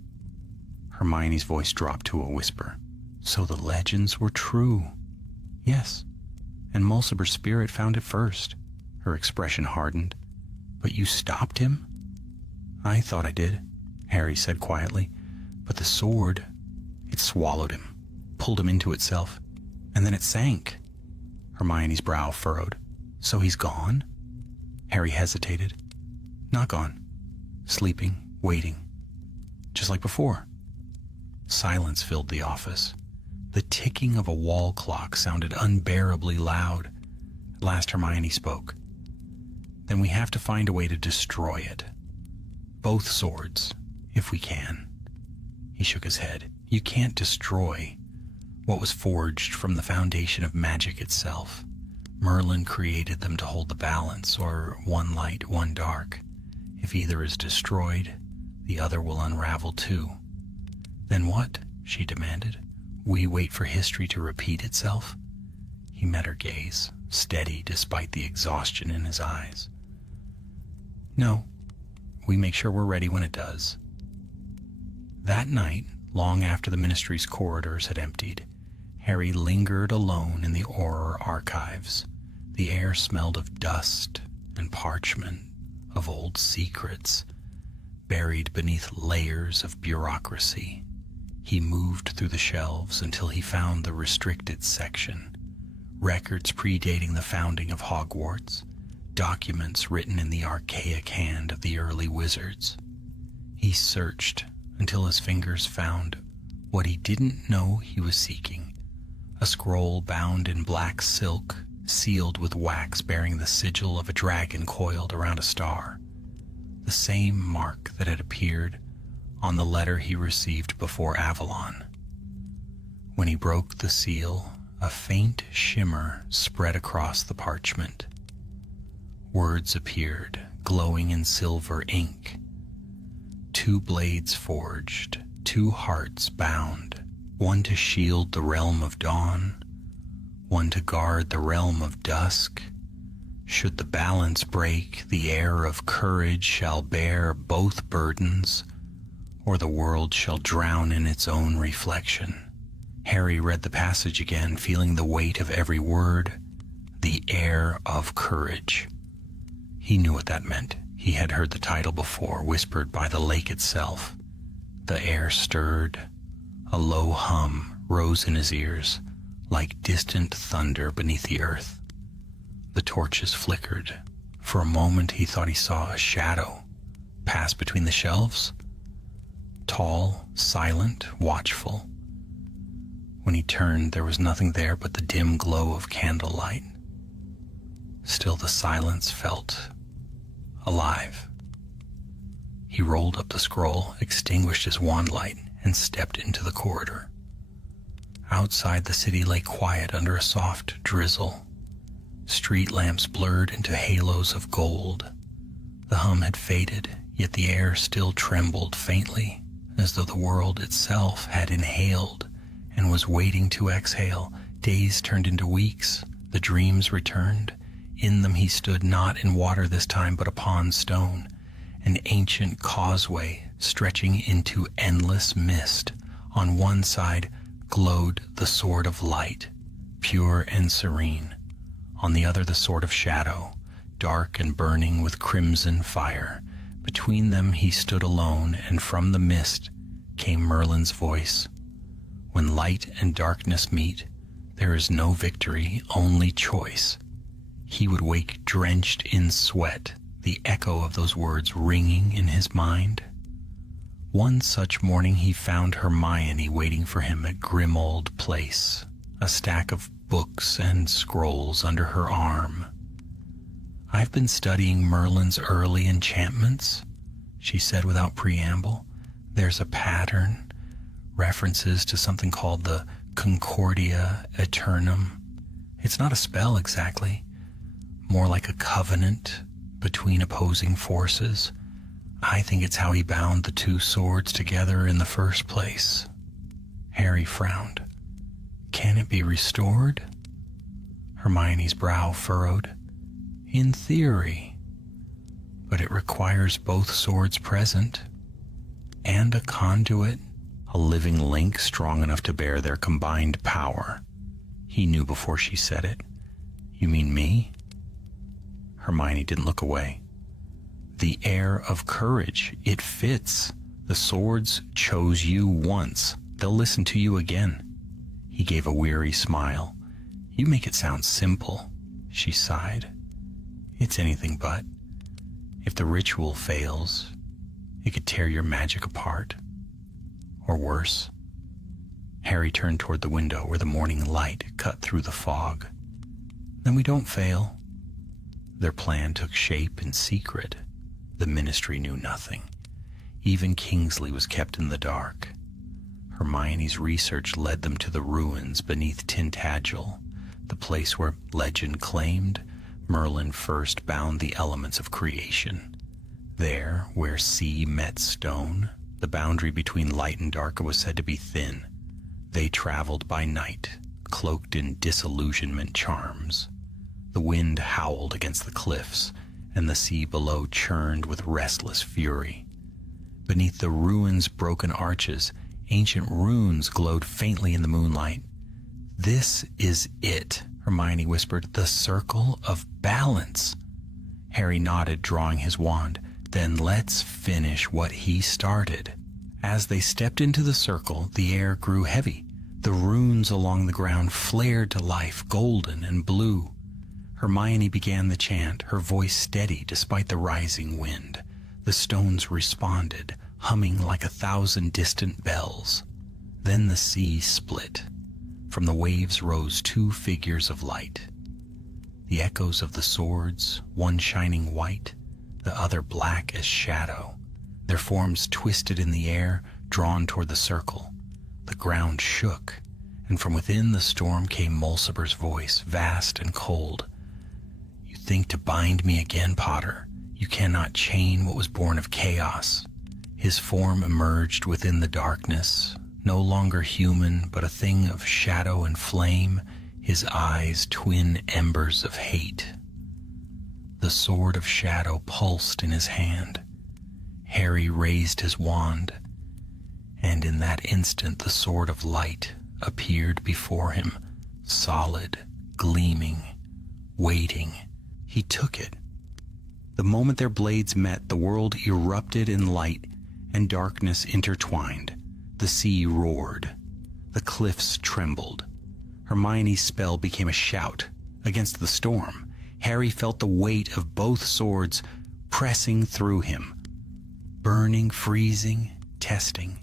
Hermione's voice dropped to a whisper. So the legends were true. Yes, and Mulciber's spirit found it first. Her expression hardened. But you stopped him? I thought I did, Harry said quietly. But the sword, it swallowed him, pulled him into itself, and then it sank. Hermione's brow furrowed. So he's gone? Harry hesitated. Not gone. Sleeping, waiting. Just like before. Silence filled the office. The ticking of a wall clock sounded unbearably loud. At last Hermione spoke. Then we have to find a way to destroy it. Both swords, if we can. He shook his head. You can't destroy what was forged from the foundation of magic itself. Merlin created them to hold the balance, or one light, one dark. If either is destroyed, the other will unravel too. Then what? She demanded. We wait for history to repeat itself? He met her gaze, steady despite the exhaustion in his eyes. No, we make sure we're ready when it does. That night, long after the ministry's corridors had emptied, Harry lingered alone in the Auror archives. The air smelled of dust and parchment, of old secrets, buried beneath layers of bureaucracy. He moved through the shelves until he found the restricted section. Records predating the founding of Hogwarts, documents written in the archaic hand of the early wizards. He searched until his fingers found what he didn't know he was seeking. A scroll bound in black silk, sealed with wax bearing the sigil of a dragon coiled around a star. The same mark that had appeared on the letter he received before Avalon. When he broke the seal, a faint shimmer spread across the parchment. Words appeared, glowing in silver ink. 2 blades forged, 2 hearts bound, one to shield the realm of dawn, one to guard the realm of dusk. Should the balance break, the heir of courage shall bear both burdens, or the world shall drown in its own reflection. Harry read the passage again, feeling the weight of every word. The heir of courage. He knew what that meant. He had heard the title before, whispered by the lake itself. The air stirred. A low hum rose in his ears, like distant thunder beneath the earth. The torches flickered. For a moment he thought he saw a shadow pass between the shelves. Tall, silent, watchful. When he turned, there was nothing there but the dim glow of candlelight. Still the silence felt alive. He rolled up the scroll, extinguished his wand light, and stepped into the corridor. Outside, the city lay quiet under a soft drizzle. Street lamps blurred into halos of gold. The hum had faded, yet the air still trembled faintly, as though the world itself had inhaled and was waiting to exhale. Days turned into weeks. The dreams returned. In them he stood, not in water this time, but upon stone, an ancient causeway stretching into endless mist. On one side glowed the sword of light, pure and serene. On the other the sword of shadow, dark and burning with crimson fire. Between them he stood alone, and from the mist came Merlin's voice. When light and darkness meet, there is no victory, only choice. He would wake drenched in sweat, the echo of those words ringing in his mind. One such morning he found Hermione waiting for him at Grimmauld Place, a stack of books and scrolls under her arm. "I've been studying Merlin's early enchantments," she said without preamble. "There's a pattern, references to something called the Concordia Aeternum. It's not a spell exactly, more like a covenant between opposing forces. I think it's how he bound the 2 swords together in the first place." Harry frowned. "Can it be restored?" Hermione's brow furrowed. "In theory. but it requires both swords present and a conduit, a living link strong enough to bear their combined power. He knew before she said it. You mean me? Hermione didn't look away. The air of courage, it fits. The swords chose you once. They'll listen to you again. He gave a weary smile. You make it sound simple, she sighed. It's anything but. If the ritual fails, it could tear your magic apart. Or worse. Harry turned toward the window where the morning light cut through the fog. Then we don't fail. Their plan took shape in secret. The Ministry knew nothing. Even Kingsley was kept in the dark. Hermione's research led them to the ruins beneath Tintagel, the place where legend claimed Merlin first bound the elements of creation. There, where sea met stone, the boundary between light and dark was said to be thin. They traveled by night, cloaked in disillusionment charms. The wind howled against the cliffs, and the sea below churned with restless fury. Beneath the ruins' broken arches, ancient runes glowed faintly in the moonlight. This is it, Hermione whispered, the Circle of Balance. Harry nodded, drawing his wand. Then let's finish what he started. As they stepped into the circle, the air grew heavy. The runes along the ground flared to life, golden and blue. Hermione began the chant, her voice steady despite the rising wind. The stones responded, humming like 1,000 distant bells. Then the sea split. From the waves rose 2 figures of light. The echoes of the swords, one shining white, the other black as shadow. Their forms twisted in the air, drawn toward the circle. The ground shook, and from within the storm came Mulciber's voice, vast and cold. You think to bind me again, Potter. You cannot chain what was born of chaos. His form emerged within the darkness, no longer human, but a thing of shadow and flame, his eyes twin embers of hate. The sword of shadow pulsed in his hand. Harry raised his wand, and in that instant the sword of light appeared before him, solid, gleaming, waiting. He took it. The moment their blades met, the world erupted in light, and darkness intertwined. The sea roared. The cliffs trembled. Hermione's spell became a shout against the storm. Harry felt the weight of both swords pressing through him. Burning, freezing, testing.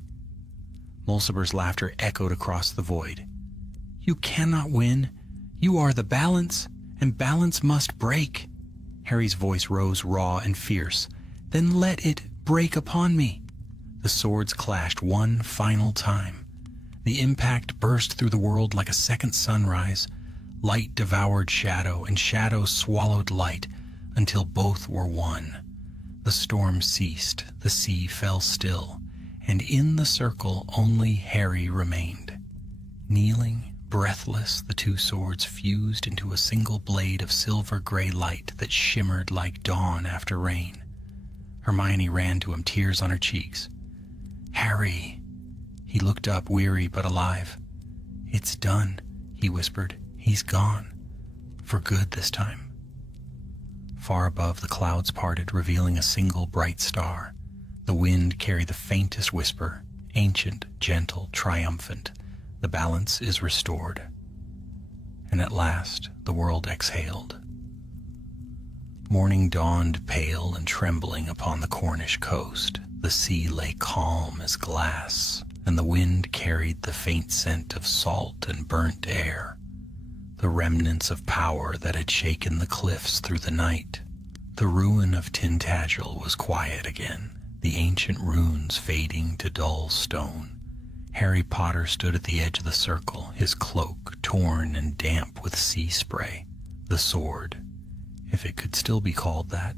Mulciber's laughter echoed across the void. You cannot win. You are the balance, and balance must break. Harry's voice rose raw and fierce. Then let it break upon me. The swords clashed one final time. The impact burst through the world like a second sunrise. Light devoured shadow, and shadow swallowed light, until both were one. The storm ceased, the sea fell still, and in the circle only Harry remained. Kneeling, breathless, the 2 swords fused into a single blade of silver-gray light that shimmered like dawn after rain. Hermione ran to him, tears on her cheeks. Harry! He looked up, weary but alive. It's done, he whispered. He's gone. For good this time. Far above, the clouds parted, revealing a single bright star. The wind carried the faintest whisper, ancient, gentle, triumphant. The balance is restored. And at last, the world exhaled. Morning dawned pale and trembling upon the Cornish coast. The sea lay calm as glass, and the wind carried the faint scent of salt and burnt air. The remnants of power that had shaken the cliffs through the night. The ruin of Tintagel was quiet again, the ancient runes fading to dull stone. Harry Potter stood at the edge of the circle, his cloak torn and damp with sea spray. The sword, if it could still be called that,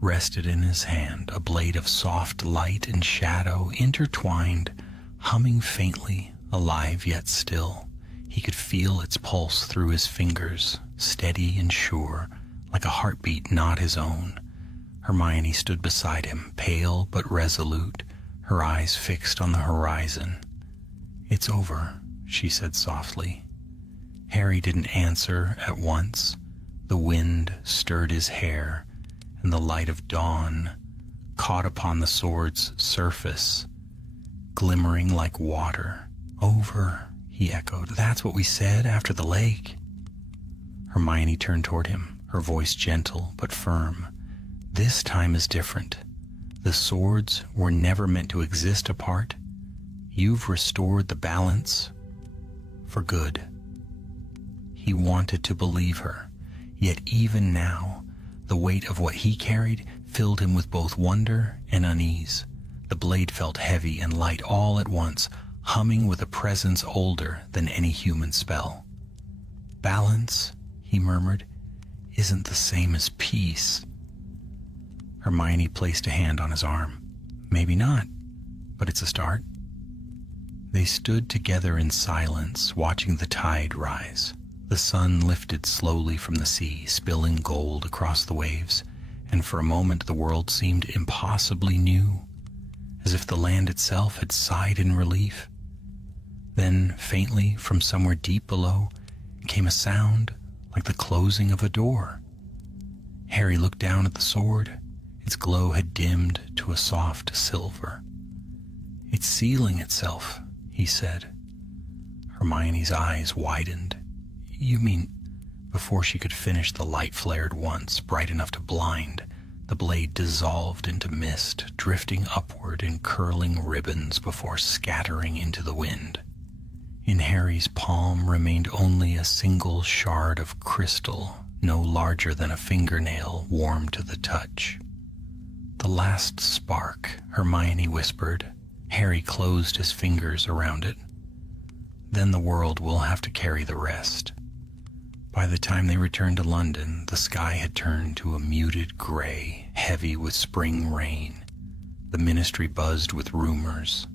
rested in his hand, a blade of soft light and shadow intertwined, humming faintly, alive yet still. He could feel its pulse through his fingers, steady and sure, like a heartbeat not his own. Hermione stood beside him, pale but resolute, her eyes fixed on the horizon. "It's over," she said softly. Harry didn't answer at once. The wind stirred his hair, and the light of dawn caught upon the sword's surface, glimmering like water. "Over," he echoed. "That's what we said after the lake." Hermione turned toward him, her voice gentle but firm. "This time is different. The swords were never meant to exist apart. You've restored the balance for good." He wanted to believe her, yet even now, the weight of what he carried filled him with both wonder and unease. The blade felt heavy and light all at once, humming with a presence older than any human spell. "Balance," he murmured, "isn't the same as peace." Hermione placed a hand on his arm. "Maybe not, but it's a start." They stood together in silence, watching the tide rise. The sun lifted slowly from the sea, spilling gold across the waves, and for a moment the world seemed impossibly new, as if the land itself had sighed in relief. Then, faintly, from somewhere deep below, came a sound like the closing of a door. Harry looked down at the sword. Its glow had dimmed to a soft silver. "It's sealing itself," he said. Hermione's eyes widened. "You mean..." Before she could finish, the light flared once, bright enough to blind. The blade dissolved into mist, drifting upward in curling ribbons before scattering into the wind. In Harry's palm remained only a single shard of crystal, no larger than a fingernail, warm to the touch. "The last spark," Hermione whispered. Harry closed his fingers around it. "Then the world will have to carry the rest." By the time they returned to London, the sky had turned to a muted gray, heavy with spring rain. The ministry buzzed with rumors.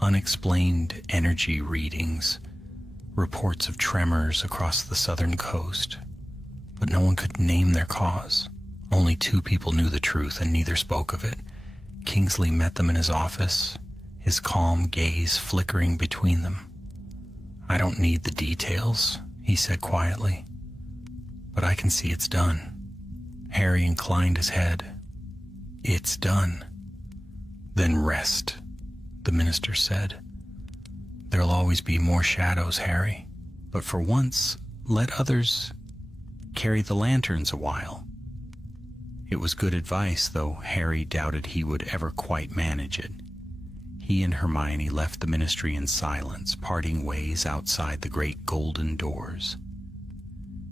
Unexplained energy readings, reports of tremors across the southern coast, but no one could name their cause. Only 2 people knew the truth, and neither spoke of it. Kingsley met them in his office, his calm gaze flickering between them. "I don't need the details," he said quietly, "but I can see it's done." Harry inclined his head. "It's done." "Then rest," the minister said. "There'll always be more shadows, Harry, but for once, let others carry the lanterns a while." It was good advice, though Harry doubted he would ever quite manage it. He and Hermione left the ministry in silence, parting ways outside the great golden doors.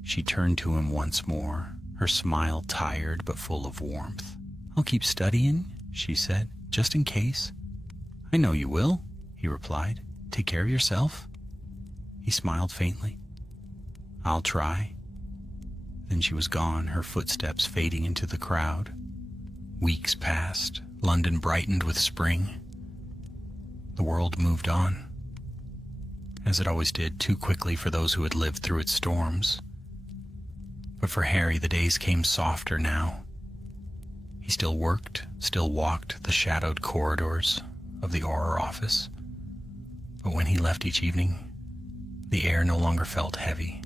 She turned to him once more, her smile tired but full of warmth. "I'll keep studying," she said, "just in case." "I know you will," he replied. "Take care of yourself." He smiled faintly. "I'll try." Then she was gone, her footsteps fading into the crowd. Weeks passed. London brightened with spring. The world moved on, as it always did, too quickly for those who had lived through its storms. But for Harry, the days came softer now. He still worked, still walked the shadowed corridors of the Auror office. But when he left each evening, the air no longer felt heavy.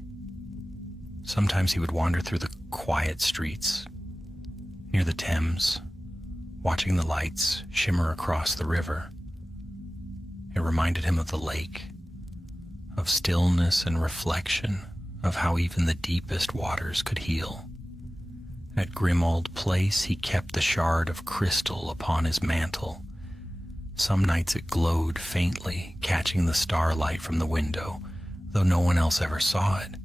Sometimes he would wander through the quiet streets near the Thames, watching the lights shimmer across the river. It reminded him of the lake, of stillness and reflection, of how even the deepest waters could heal. At Grimmauld Place, he kept the shard of crystal upon his mantle. Some nights it glowed faintly, catching the starlight from the window, though no one else ever saw it.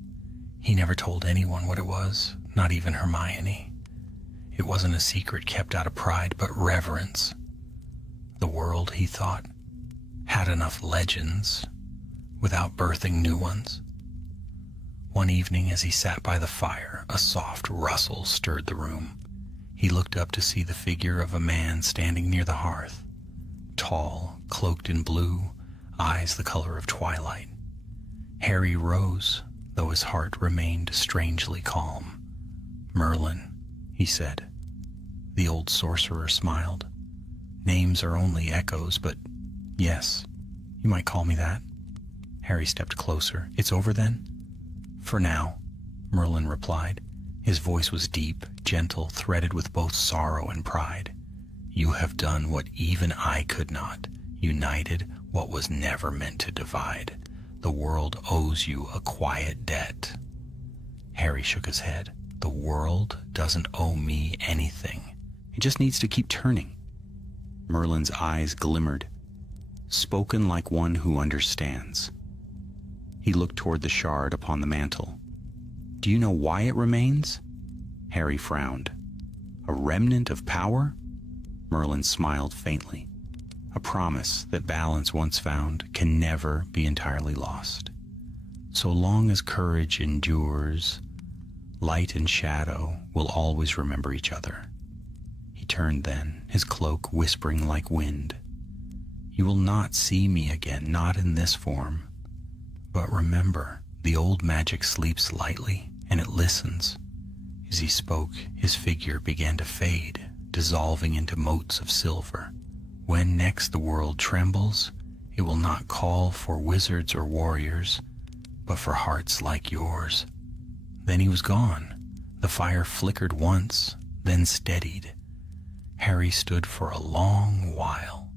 He never told anyone what it was, not even Hermione. It wasn't a secret kept out of pride, but reverence. The world, he thought, had enough legends without birthing new ones. One evening, as he sat by the fire, a soft rustle stirred the room. He looked up to see the figure of a man standing near the hearth, tall, cloaked in blue, eyes the color of twilight. Harry rose, though his heart remained strangely calm. "Merlin," he said. The old sorcerer smiled. Names are only echoes, but yes, you might call me that. Harry stepped closer. It's over then? For now, Merlin replied. His voice was deep, gentle, threaded with both sorrow and pride. You have done what even I could not, united what was never meant to divide. The world owes you a quiet debt. Harry shook his head. The world doesn't owe me anything. It just needs to keep turning. Merlin's eyes glimmered, spoken like one who understands. He looked toward the shard upon the mantle. Do you know why it remains? Harry frowned. A remnant of power? Merlin smiled faintly. A promise that balance once found can never be entirely lost. So long as courage endures, light and shadow will always remember each other. He turned then, his cloak whispering like wind. You will not see me again, not in this form. But remember, the old magic sleeps lightly, and it listens. As he spoke, his figure began to fade, dissolving into motes of silver. When next the world trembles, it will not call for wizards or warriors, but for hearts like yours. Then he was gone. The fire flickered once, then steadied. Harry stood for a long while,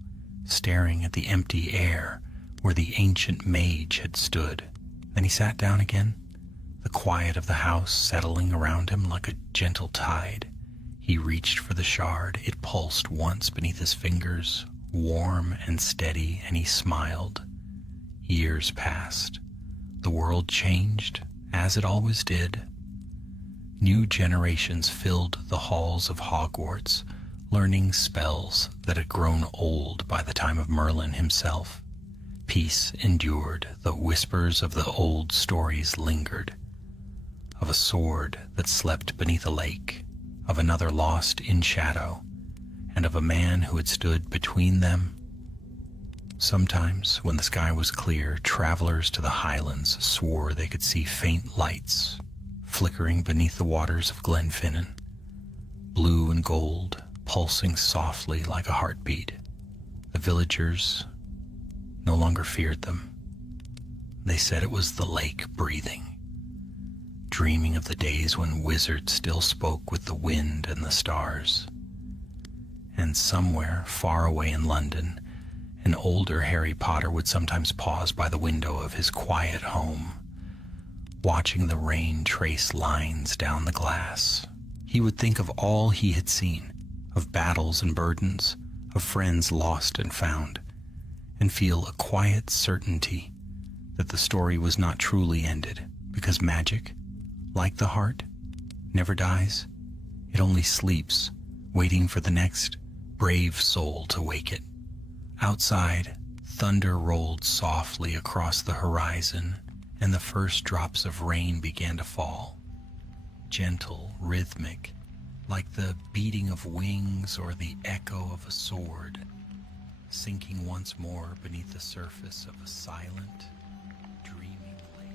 staring at the empty air where the ancient mage had stood. Then he sat down again, the quiet of the house settling around him like a gentle tide. He reached for the shard. It pulsed once beneath his fingers, warm and steady, and he smiled. Years passed. The world changed, as it always did. New generations filled the halls of Hogwarts, learning spells that had grown old by the time of Merlin himself. Peace endured, though whispers of the old stories lingered. Of a sword that slept beneath a lake, of another lost in shadow, and of a man who had stood between them. Sometimes, when the sky was clear, travelers to the highlands swore they could see faint lights flickering beneath the waters of Glenfinnan, blue and gold, pulsing softly like a heartbeat. The villagers no longer feared them. They said it was the lake breathing, dreaming of the days when wizards still spoke with the wind and the stars. And somewhere far away in London, an older Harry Potter would sometimes pause by the window of his quiet home, watching the rain trace lines down the glass. He would think of all he had seen, of battles and burdens, of friends lost and found, and feel a quiet certainty that the story was not truly ended, because magic, like the heart, never dies. It only sleeps, waiting for the next brave soul to wake it. Outside, thunder rolled softly across the horizon, and the first drops of rain began to fall. Gentle, rhythmic, like the beating of wings or the echo of a sword, sinking once more beneath the surface of a silent, dreaming lake.